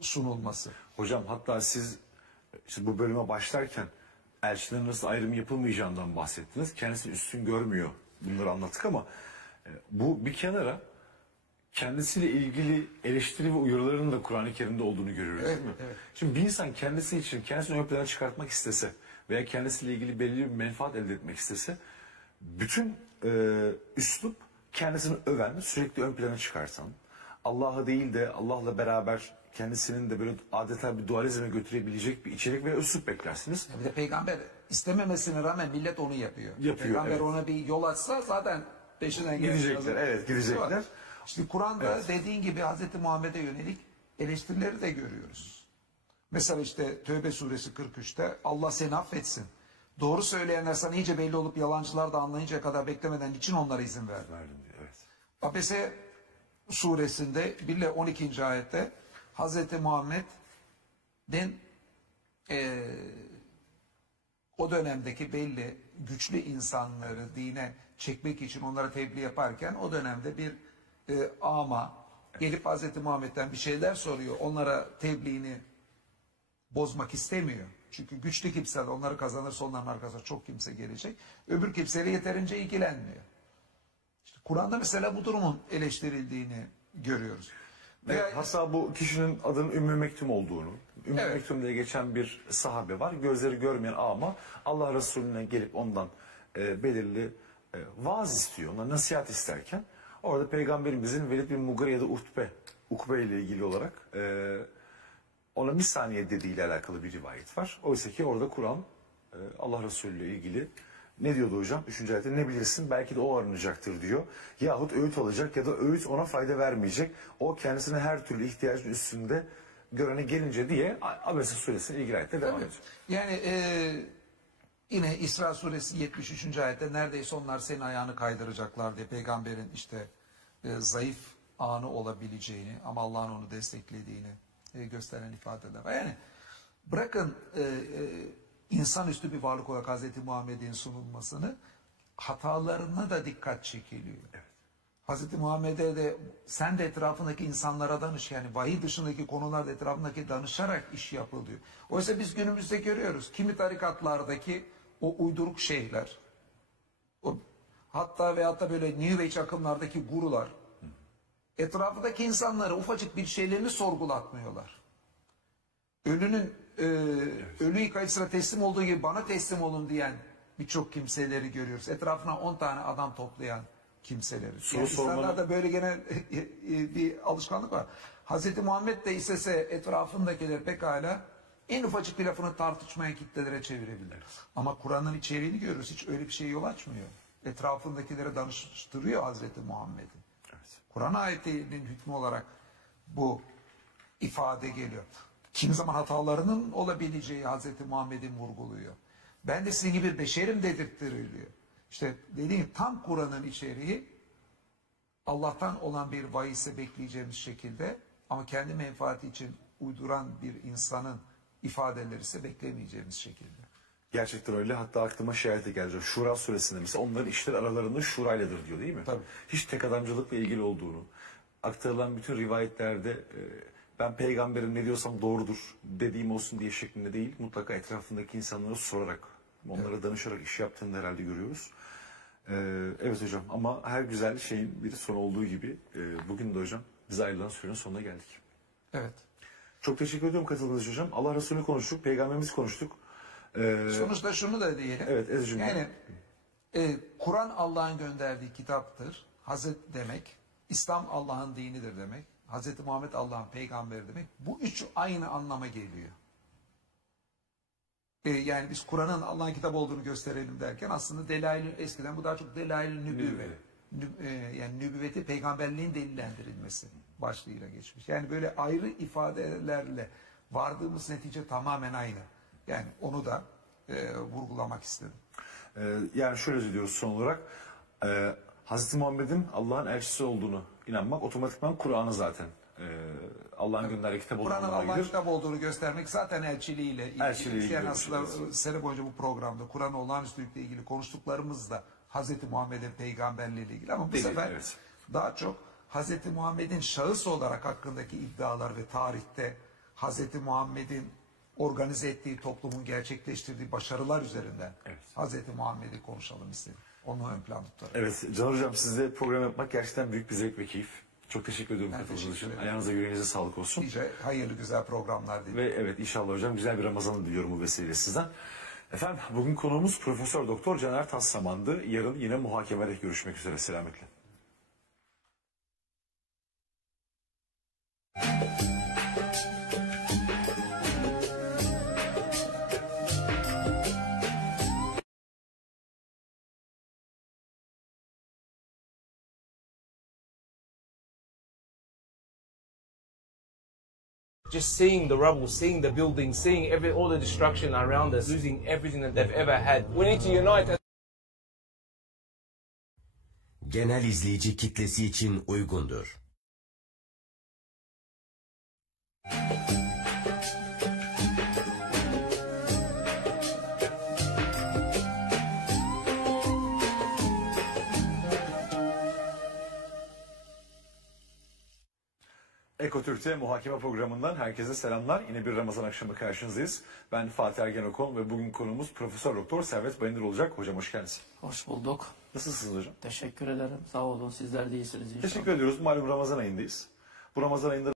sunulması. Hocam hatta siz işte bu bölüme başlarken elçilerin nasıl ayrım yapılmayacağından bahsettiniz. Kendisini üstün görmüyor. Bunları anlattık ama bu bir kenara kendisiyle ilgili eleştiri ve uyarıların da Kur'an-ı Kerim'de olduğunu görüyoruz değil mi? Evet. Şimdi bir insan kendisi için kendisini ön plana çıkartmak istese veya kendisiyle ilgili belli bir menfaat elde etmek istese bütün üslup kendisini öven, sürekli ön plana çıkartan, Allah'ı değil de Allah'la beraber kendisinin de böyle adeta bir dualizme götürebilecek bir içerik ve üslup beklersiniz. Bir de peygamber istememesine rağmen millet onu yapıyor. Peygamber evet. ona bir yol açsa zaten peşinden Gidecekler, evet, gidecekler. İşte Kur'an'da dediğin gibi Hazreti Muhammed'e yönelik eleştirileri de görüyoruz. Mesela işte Tövbe suresi 43'te Allah seni affetsin. Doğru söyleyenler sana iyice belli olup yalancılar da anlayıncaya kadar beklemeden için onlara izin verdi. Verdim diyor, evet. Abese suresinde 1 ile 12. ayette Hazreti Muhammed'in o dönemdeki belli güçlü insanları dine çekmek için onlara tebliğ yaparken o dönemde bir ama gelip Hazreti Muhammed'den bir şeyler soruyor. Onlara tebliğini bozmak istemiyor. Çünkü güçlü kimseler onları kazanırsa onların arkasına çok kimse gelecek. Öbür kimseyle yeterince ilgilenmiyor. İşte Kur'an'da mesela bu durumun eleştirildiğini görüyoruz. Evet, hatta bu kişinin adının Ümmü Mektum olduğunu, Ümmü Evet. Mektum diye geçen bir sahabe var. Gözleri görmeyen ama Allah Resulüne gelip ondan belirli vaaz istiyor. Ona nasihat isterken orada Peygamberimizin Velid bin Mugire ya da Ukbe ile ilgili olarak ona bir saniye dediğiyle alakalı bir rivayet var. Oysa ki orada Kur'an Allah Resulü ile ilgili ne diyordu hocam? 3. ayette ne bilirsin belki de o arınacaktır diyor. Yahut öğüt alacak ya da öğüt ona fayda vermeyecek. O kendisine her türlü ihtiyacın üstünde görene gelince diye Abese suresine ilgili ayette devam ediyor. Yani yine İsra suresi 73. ayette neredeyse onlar senin ayağını kaydıracaklar diye peygamberin işte zayıf anı olabileceğini ama Allah'ın onu desteklediğini gösteren ifadeler var. Yani bırakın insanüstü bir varlık olarak Hazreti Muhammed'in sunulmasını hatalarına da dikkat çekiliyor. Evet. Hazreti Muhammed'e de sen de etrafındaki insanlara danış, yani vahiy dışındaki konularda etrafındaki danışarak iş yapılıyor. Oysa biz günümüzde görüyoruz kimi tarikatlardaki o uyduruk şeyhler, hatta veyahut da böyle New Age akımlardaki gurular etrafındaki insanlara ufacık bir şeylerini sorgulatmıyorlar. Ölünün ölü yıkayıp sıra teslim olduğu gibi bana teslim olun diyen birçok kimseleri görüyoruz. Etrafına 10 tane adam toplayan kimseleri. Yani İslam'da böyle genel bir alışkanlık var. Hazreti Muhammed de istese etrafındakiler pekala en ufacık bir lafını tartışmaya kitlelere çevirebilir. Ama Kur'an'ın içeriğini görürüz. Hiç öyle bir şeye yol açmıyor. Etrafındakilere danıştırıyor Hazreti Muhammed'i. Evet. Kur'an ayetinin hükmü olarak bu ifade geliyor. Kim zaman hatalarının olabileceği Hazreti Muhammed'in vurguluyor. Ben de sizin gibi beşerim dedirttiriliyor. İşte dediğim tam Kur'an'ın içeriği Allah'tan olan bir vahiyse bekleyeceğimiz şekilde ama kendi menfaati için uyduran bir insanın ifadeleri ise beklemeyeceğimiz şekilde. Gerçekten öyle. Hatta aklıma şey ayeti geldi. Şura suresinde mesela onların işleri aralarında şurayladır diyor değil mi? Tabii. Hiç tek adamcılıkla ilgili olduğunu, aktarılan bütün rivayetlerde ben peygamberim ne diyorsam doğrudur dediğim olsun diye şeklinde değil, mutlaka etrafındaki insanlara sorarak, onlara danışarak iş yaptığını herhalde görüyoruz. Evet hocam, ama her güzel şeyin bir sonu olduğu gibi bugün de hocam bize ayrılan sürenin sonuna geldik. Evet. Çok teşekkür ediyorum katıldığınız için hocam. Allah Resulü'nü konuştuk, peygamberimizi konuştuk. Sonuçta şunu da diyelim. Evet, Ezgi'cim. Yani Kur'an Allah'ın gönderdiği kitaptır. Hazret demek. İslam Allah'ın dinidir demek. Hazreti Muhammed Allah'ın peygamberi demek. Bu üçü aynı anlama geliyor. Yani biz Kur'an'ın Allah'ın kitabı olduğunu gösterelim derken aslında delail eskiden bu daha çok delail-i nübüvve. Yani nübüvveti peygamberliğin delillendirilmesi başlığıyla geçmiş. Yani böyle ayrı ifadelerle vardığımız netice tamamen aynı. Yani onu da vurgulamak istedim. Yani şöyle diyoruz son olarak. Hazreti Muhammed'in Allah'ın elçisi olduğunu inanmak otomatikman Kur'an'ı zaten Allah'ın gönderdiği kitap olduğunu Kur'an'ın Allah'ın gelir. kitap olduğunu göstermek zaten elçiliğiyle ilgili. Elçiliğiyle Yani ilgili aslında bir şey. sene boyunca bu programda Kur'an olağanüstülükle ilgili konuştuklarımız da Hazreti Muhammed'in peygamberliğiyle ilgili. Ama bu Değil, sefer evet. daha çok Hazreti Muhammed'in şahıs olarak hakkındaki iddialar ve tarihte Hazreti Muhammed'in organize ettiği toplumun gerçekleştirdiği başarılar üzerinden Hazreti Muhammed'i konuşalım istedim. Onu ön plan tutarak. Evet Can Hocam, sizle program yapmak gerçekten büyük bir zevk ve keyif. Çok teşekkür ediyorum katıldığınız teşekkür için. ederim. Ayağınıza yüreğinize sağlık olsun. İyice hayırlı güzel programlar dilerim. Ve evet inşallah hocam güzel bir Ramazan'ı diliyorum bu vesileyle sizden. Efendim bugün konuğumuz Profesör Doktor Caner Taslaman'dı. Yarın yine muhakemede görüşmek üzere. Selametle. Just seeing the rubble, seeing the buildings, seeing all the destruction around us, losing everything that they've ever had. We need to unite. Genel izleyici kitlesi için uygundur. Ekotürk'te muhakeme programından herkese selamlar. Yine bir Ramazan akşamı karşınızdayız. Ben Fatih Ergen Okon ve bugün konuğumuz Profesör Doktor Servet Bayındır olacak. Hocam hoş geldiniz. Hoş bulduk. Nasılsınız hocam? Teşekkür ederim. Sağ olun. Sizler de iyisiniz inşallah. Teşekkür ediyoruz. Malum Ramazan ayındayız. Bu Ramazan ayında